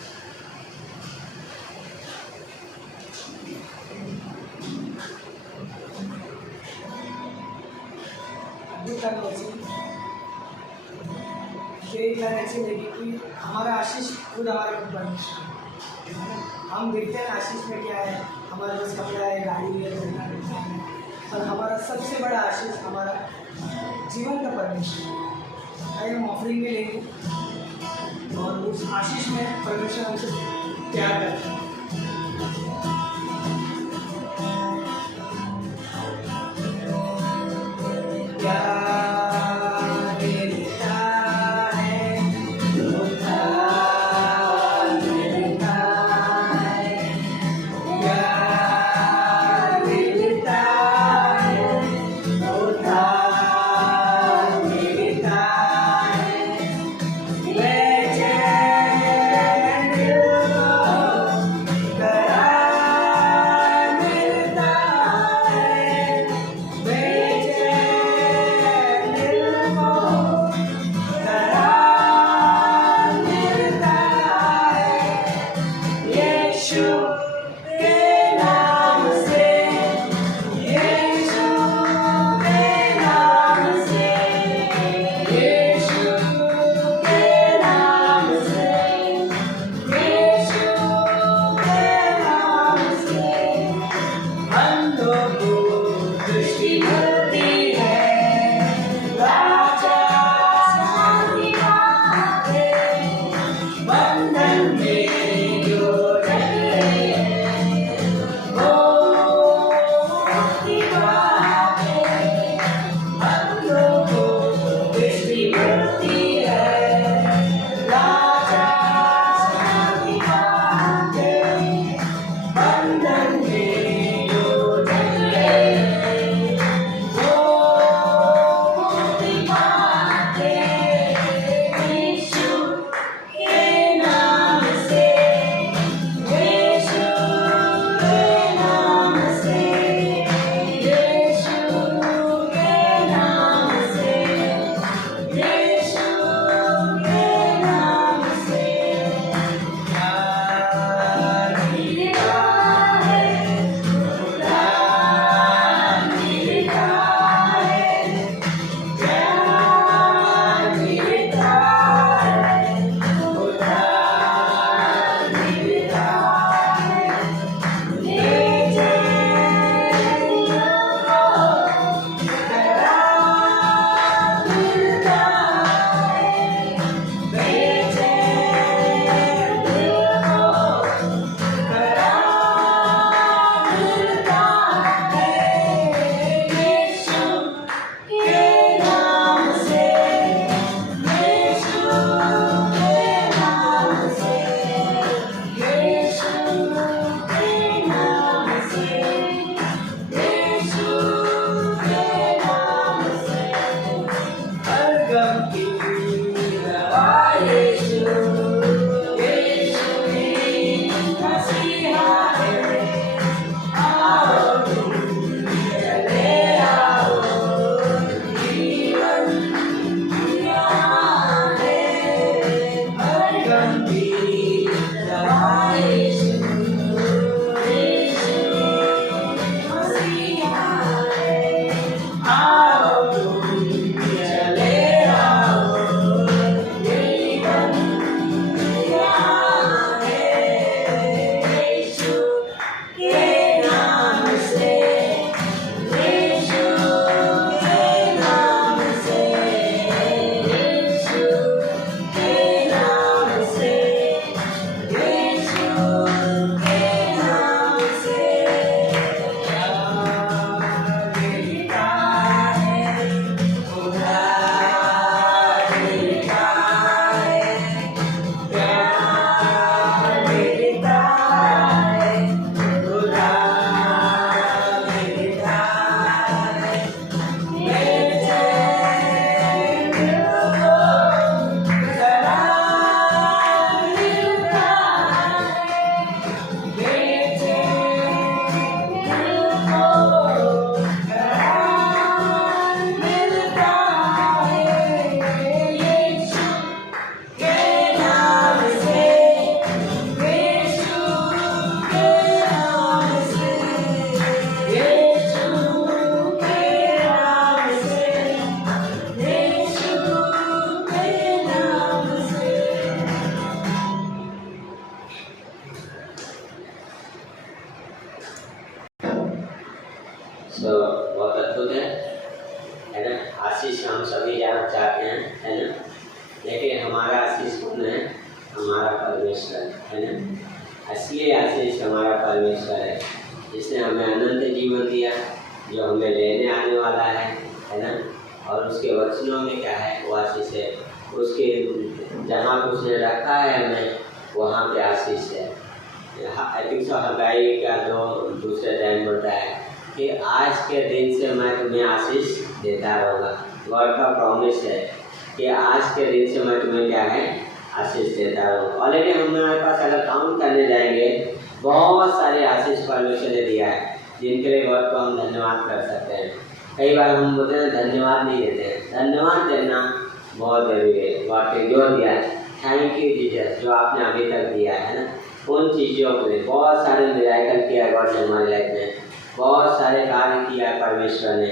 कि हमारा आशीष खुद हमारे परमेश्वर है। हम देखते हैं आशीष में क्या है, हमारे पास कपड़ा है, गाड़ी है, और हमारा सबसे बड़ा आशीष हमारा जीवन का परमेश्वर है। आइए हम ऑफरिंग में लेंगे और उस आशीष में परमेश्वर हमसे प्यार करते हैं। है ना। आशीष हम सभी जाना चाहते हैं, है ना, लेकिन हमारा आशीष कौन है? हमारा परमेश्वर, है ना। असली आशीष हमारा परमेश्वर है, जिसने हमें अनंत जीवन दिया, जो हमें लेने आने वाला है ना। और उसके वचनों में क्या है? वो आशीष है। उसके जहाँ पर उसने रखा है हमें, वहाँ पे आशीष है। आई थिंक सो हगाई का दूसरे टाइम बोलता है कि आज के दिन से मैं तुम्हें आशीष देता रहूँगा। गॉड का प्रॉमिस है कि आज के दिन से मैं तुम्हें क्या है? आशीष देता रहूँगा। ऑलरेडी हमारे पास अगर काउंट करने जाएंगे, बहुत सारे आशीष परमेश्वर ने दिया है, जिनके लिए गॉड को हम धन्यवाद कर सकते हैं। कई बार हम बोलते हैं धन्यवाद नहीं देते हैं। धन्यवाद देना बहुत जरूरी है। गॉड ने जो दिया है, थैंक यू जीसस, जो आपने अभी तक दिया है ना, उन चीज़ों के लिए। बहुत सारे मिराकल किया गॉड ने हमारे लाइफ में, बहुत सारे कार्य किया परमेश्वर ने,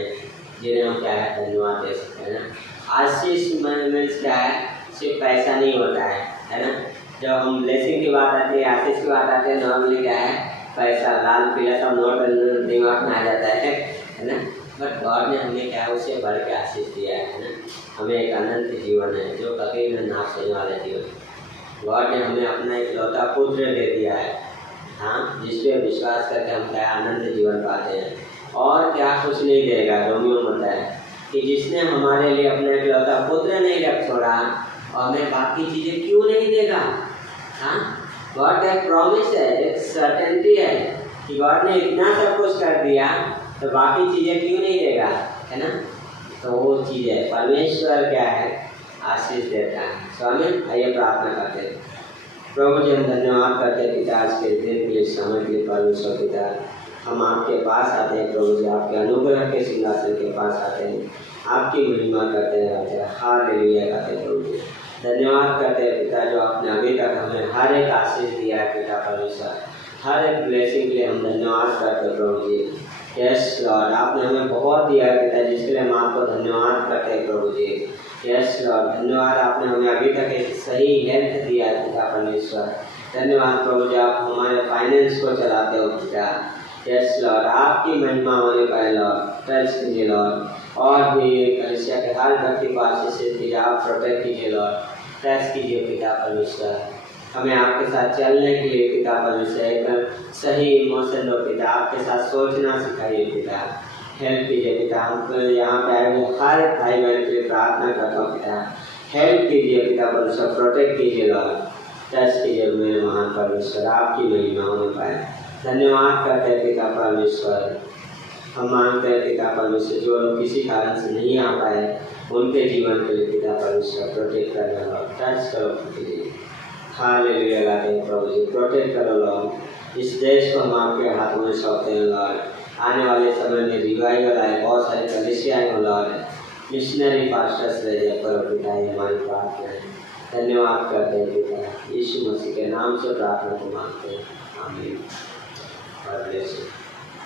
जिन्हें हम क्या है? धन्यवाद दे सकते हैं ना। आशीष मीन्स क्या है? सिर्फ पैसा नहीं होता है ना। जब हम ब्लेसिंग की बात आती है, आशीष की बात आती है, नॉर्मली क्या है? पैसा, लाल पीला सब नोट दिमाग में आ जाता है ना। बट गॉड ने हमें क्या है? उससे बढ़ के आशीष दिया है ना। हमें एक अनंत जीवन है, जो कभी भी नाश होने वाला जीवन। गॉड ने हमें अपना इकलौता पुत्र दे दिया है, हाँ, जिस पे विश्वास करके हम क्या आनंद जीवन पाते हैं। और क्या कुछ नहीं देगा। रोमियो बोलता है कि जिसने हमारे लिए अपना इकलौता पुत्र नहीं रख छोड़ा, और हमें बाकी चीज़ें क्यों नहीं देगा? हाँ, गॉड का एक प्रॉमिस है, एक सर्टेनिटी है कि गॉड ने इतना सब कुछ कर दिया, तो बाकी चीज़ें क्यों नहीं देगा, है ना। तो वो चीज़ है, परमेश्वर क्या है? आशीष देता है। स्वामी, आइए प्रार्थना करते हैं। प्रभु जी, हम धन्यवाद करते हैं पिता, आज के दिन के लिए, समय के लिए। परमेश्वर पिता, हम आपके पास आते हैं प्रभु जी, आपके अनुग्रह के सिंहासन के पास आते हैं, आपकी महिमा करते हैं राजा। हालेलुया कहते हैं प्रभु जी। धन्यवाद करते हैं पिता, जो आपने अभी तक हमें हर एक आशीष दिया है पिता परमेश्वर, हर एक ब्लेसिंग के लिए हम धन्यवाद करते हैं प्रभु जी। यस लॉर्ड, आपने हमें बहुत दिया है पिता, जिसके लिए हम आपको धन्यवाद करते हैं प्रभु जी। यस लॉर्ड, धन्यवाद, आपने हमें अभी तक एक सही हेल्थ दिया है पिता परमेश्वर। धन्यवाद प्रभु जी, आप हमारे फाइनेंस को चलाते हो पिता। यस लॉर्ड, आपकी महिमा होने पाए लॉर्ड। टच कीजिए लॉर्ड, और भी कलिसिया के हर व्यक्ति को आशीष कीजिए, आप प्रोटेक्ट कीजिए लॉर्ड। टच कीजिए पिता परमेश्वर, हमें आपके साथ चलने के लिए पिता परमेश्वर एक सही इमोशन दो पिता, आपके साथ सोचना सिखाइए पिता। हेल्प कीजिए पिता, हमको यहाँ पे आए हुए हर भाई बहन के लिए प्रार्थना करता हूँ पिता। हेल्प कीजिए पिता परमेश्वर, प्रोटेक्ट कीजिए लॉर्ड। टच कीजिए मेरे महान परमेश्वर, आपकी महिमा होने पाए। धन्यवाद करते हैं पिता परमेश्वर। हम मांगते हैं पिता परमेश्वर, जो लोग किसी कारण से नहीं आ पाए, उनके जीवन के लिए पिता परमेश्वर प्रोटेक्ट करना लॉर्ड। टच करो कीजिए। हालेलुया गाते हैं प्रभु जी, प्रोटेक्ट करो लॉर्ड। इस देश को हम आपके हाथों में सौंपते हैं लॉर्ड। आने वाले समय में रिवाइवल आए, बहुत सारे कलिसियाएं हो लॉर्ड, मिशनरी पास्टर्स रहे करो पिता, हमारी प्रार्थना है। धन्यवाद करते हैं पिता, यीशु मसीह के नाम से प्रार्थना को मांगते हैं, आमीन।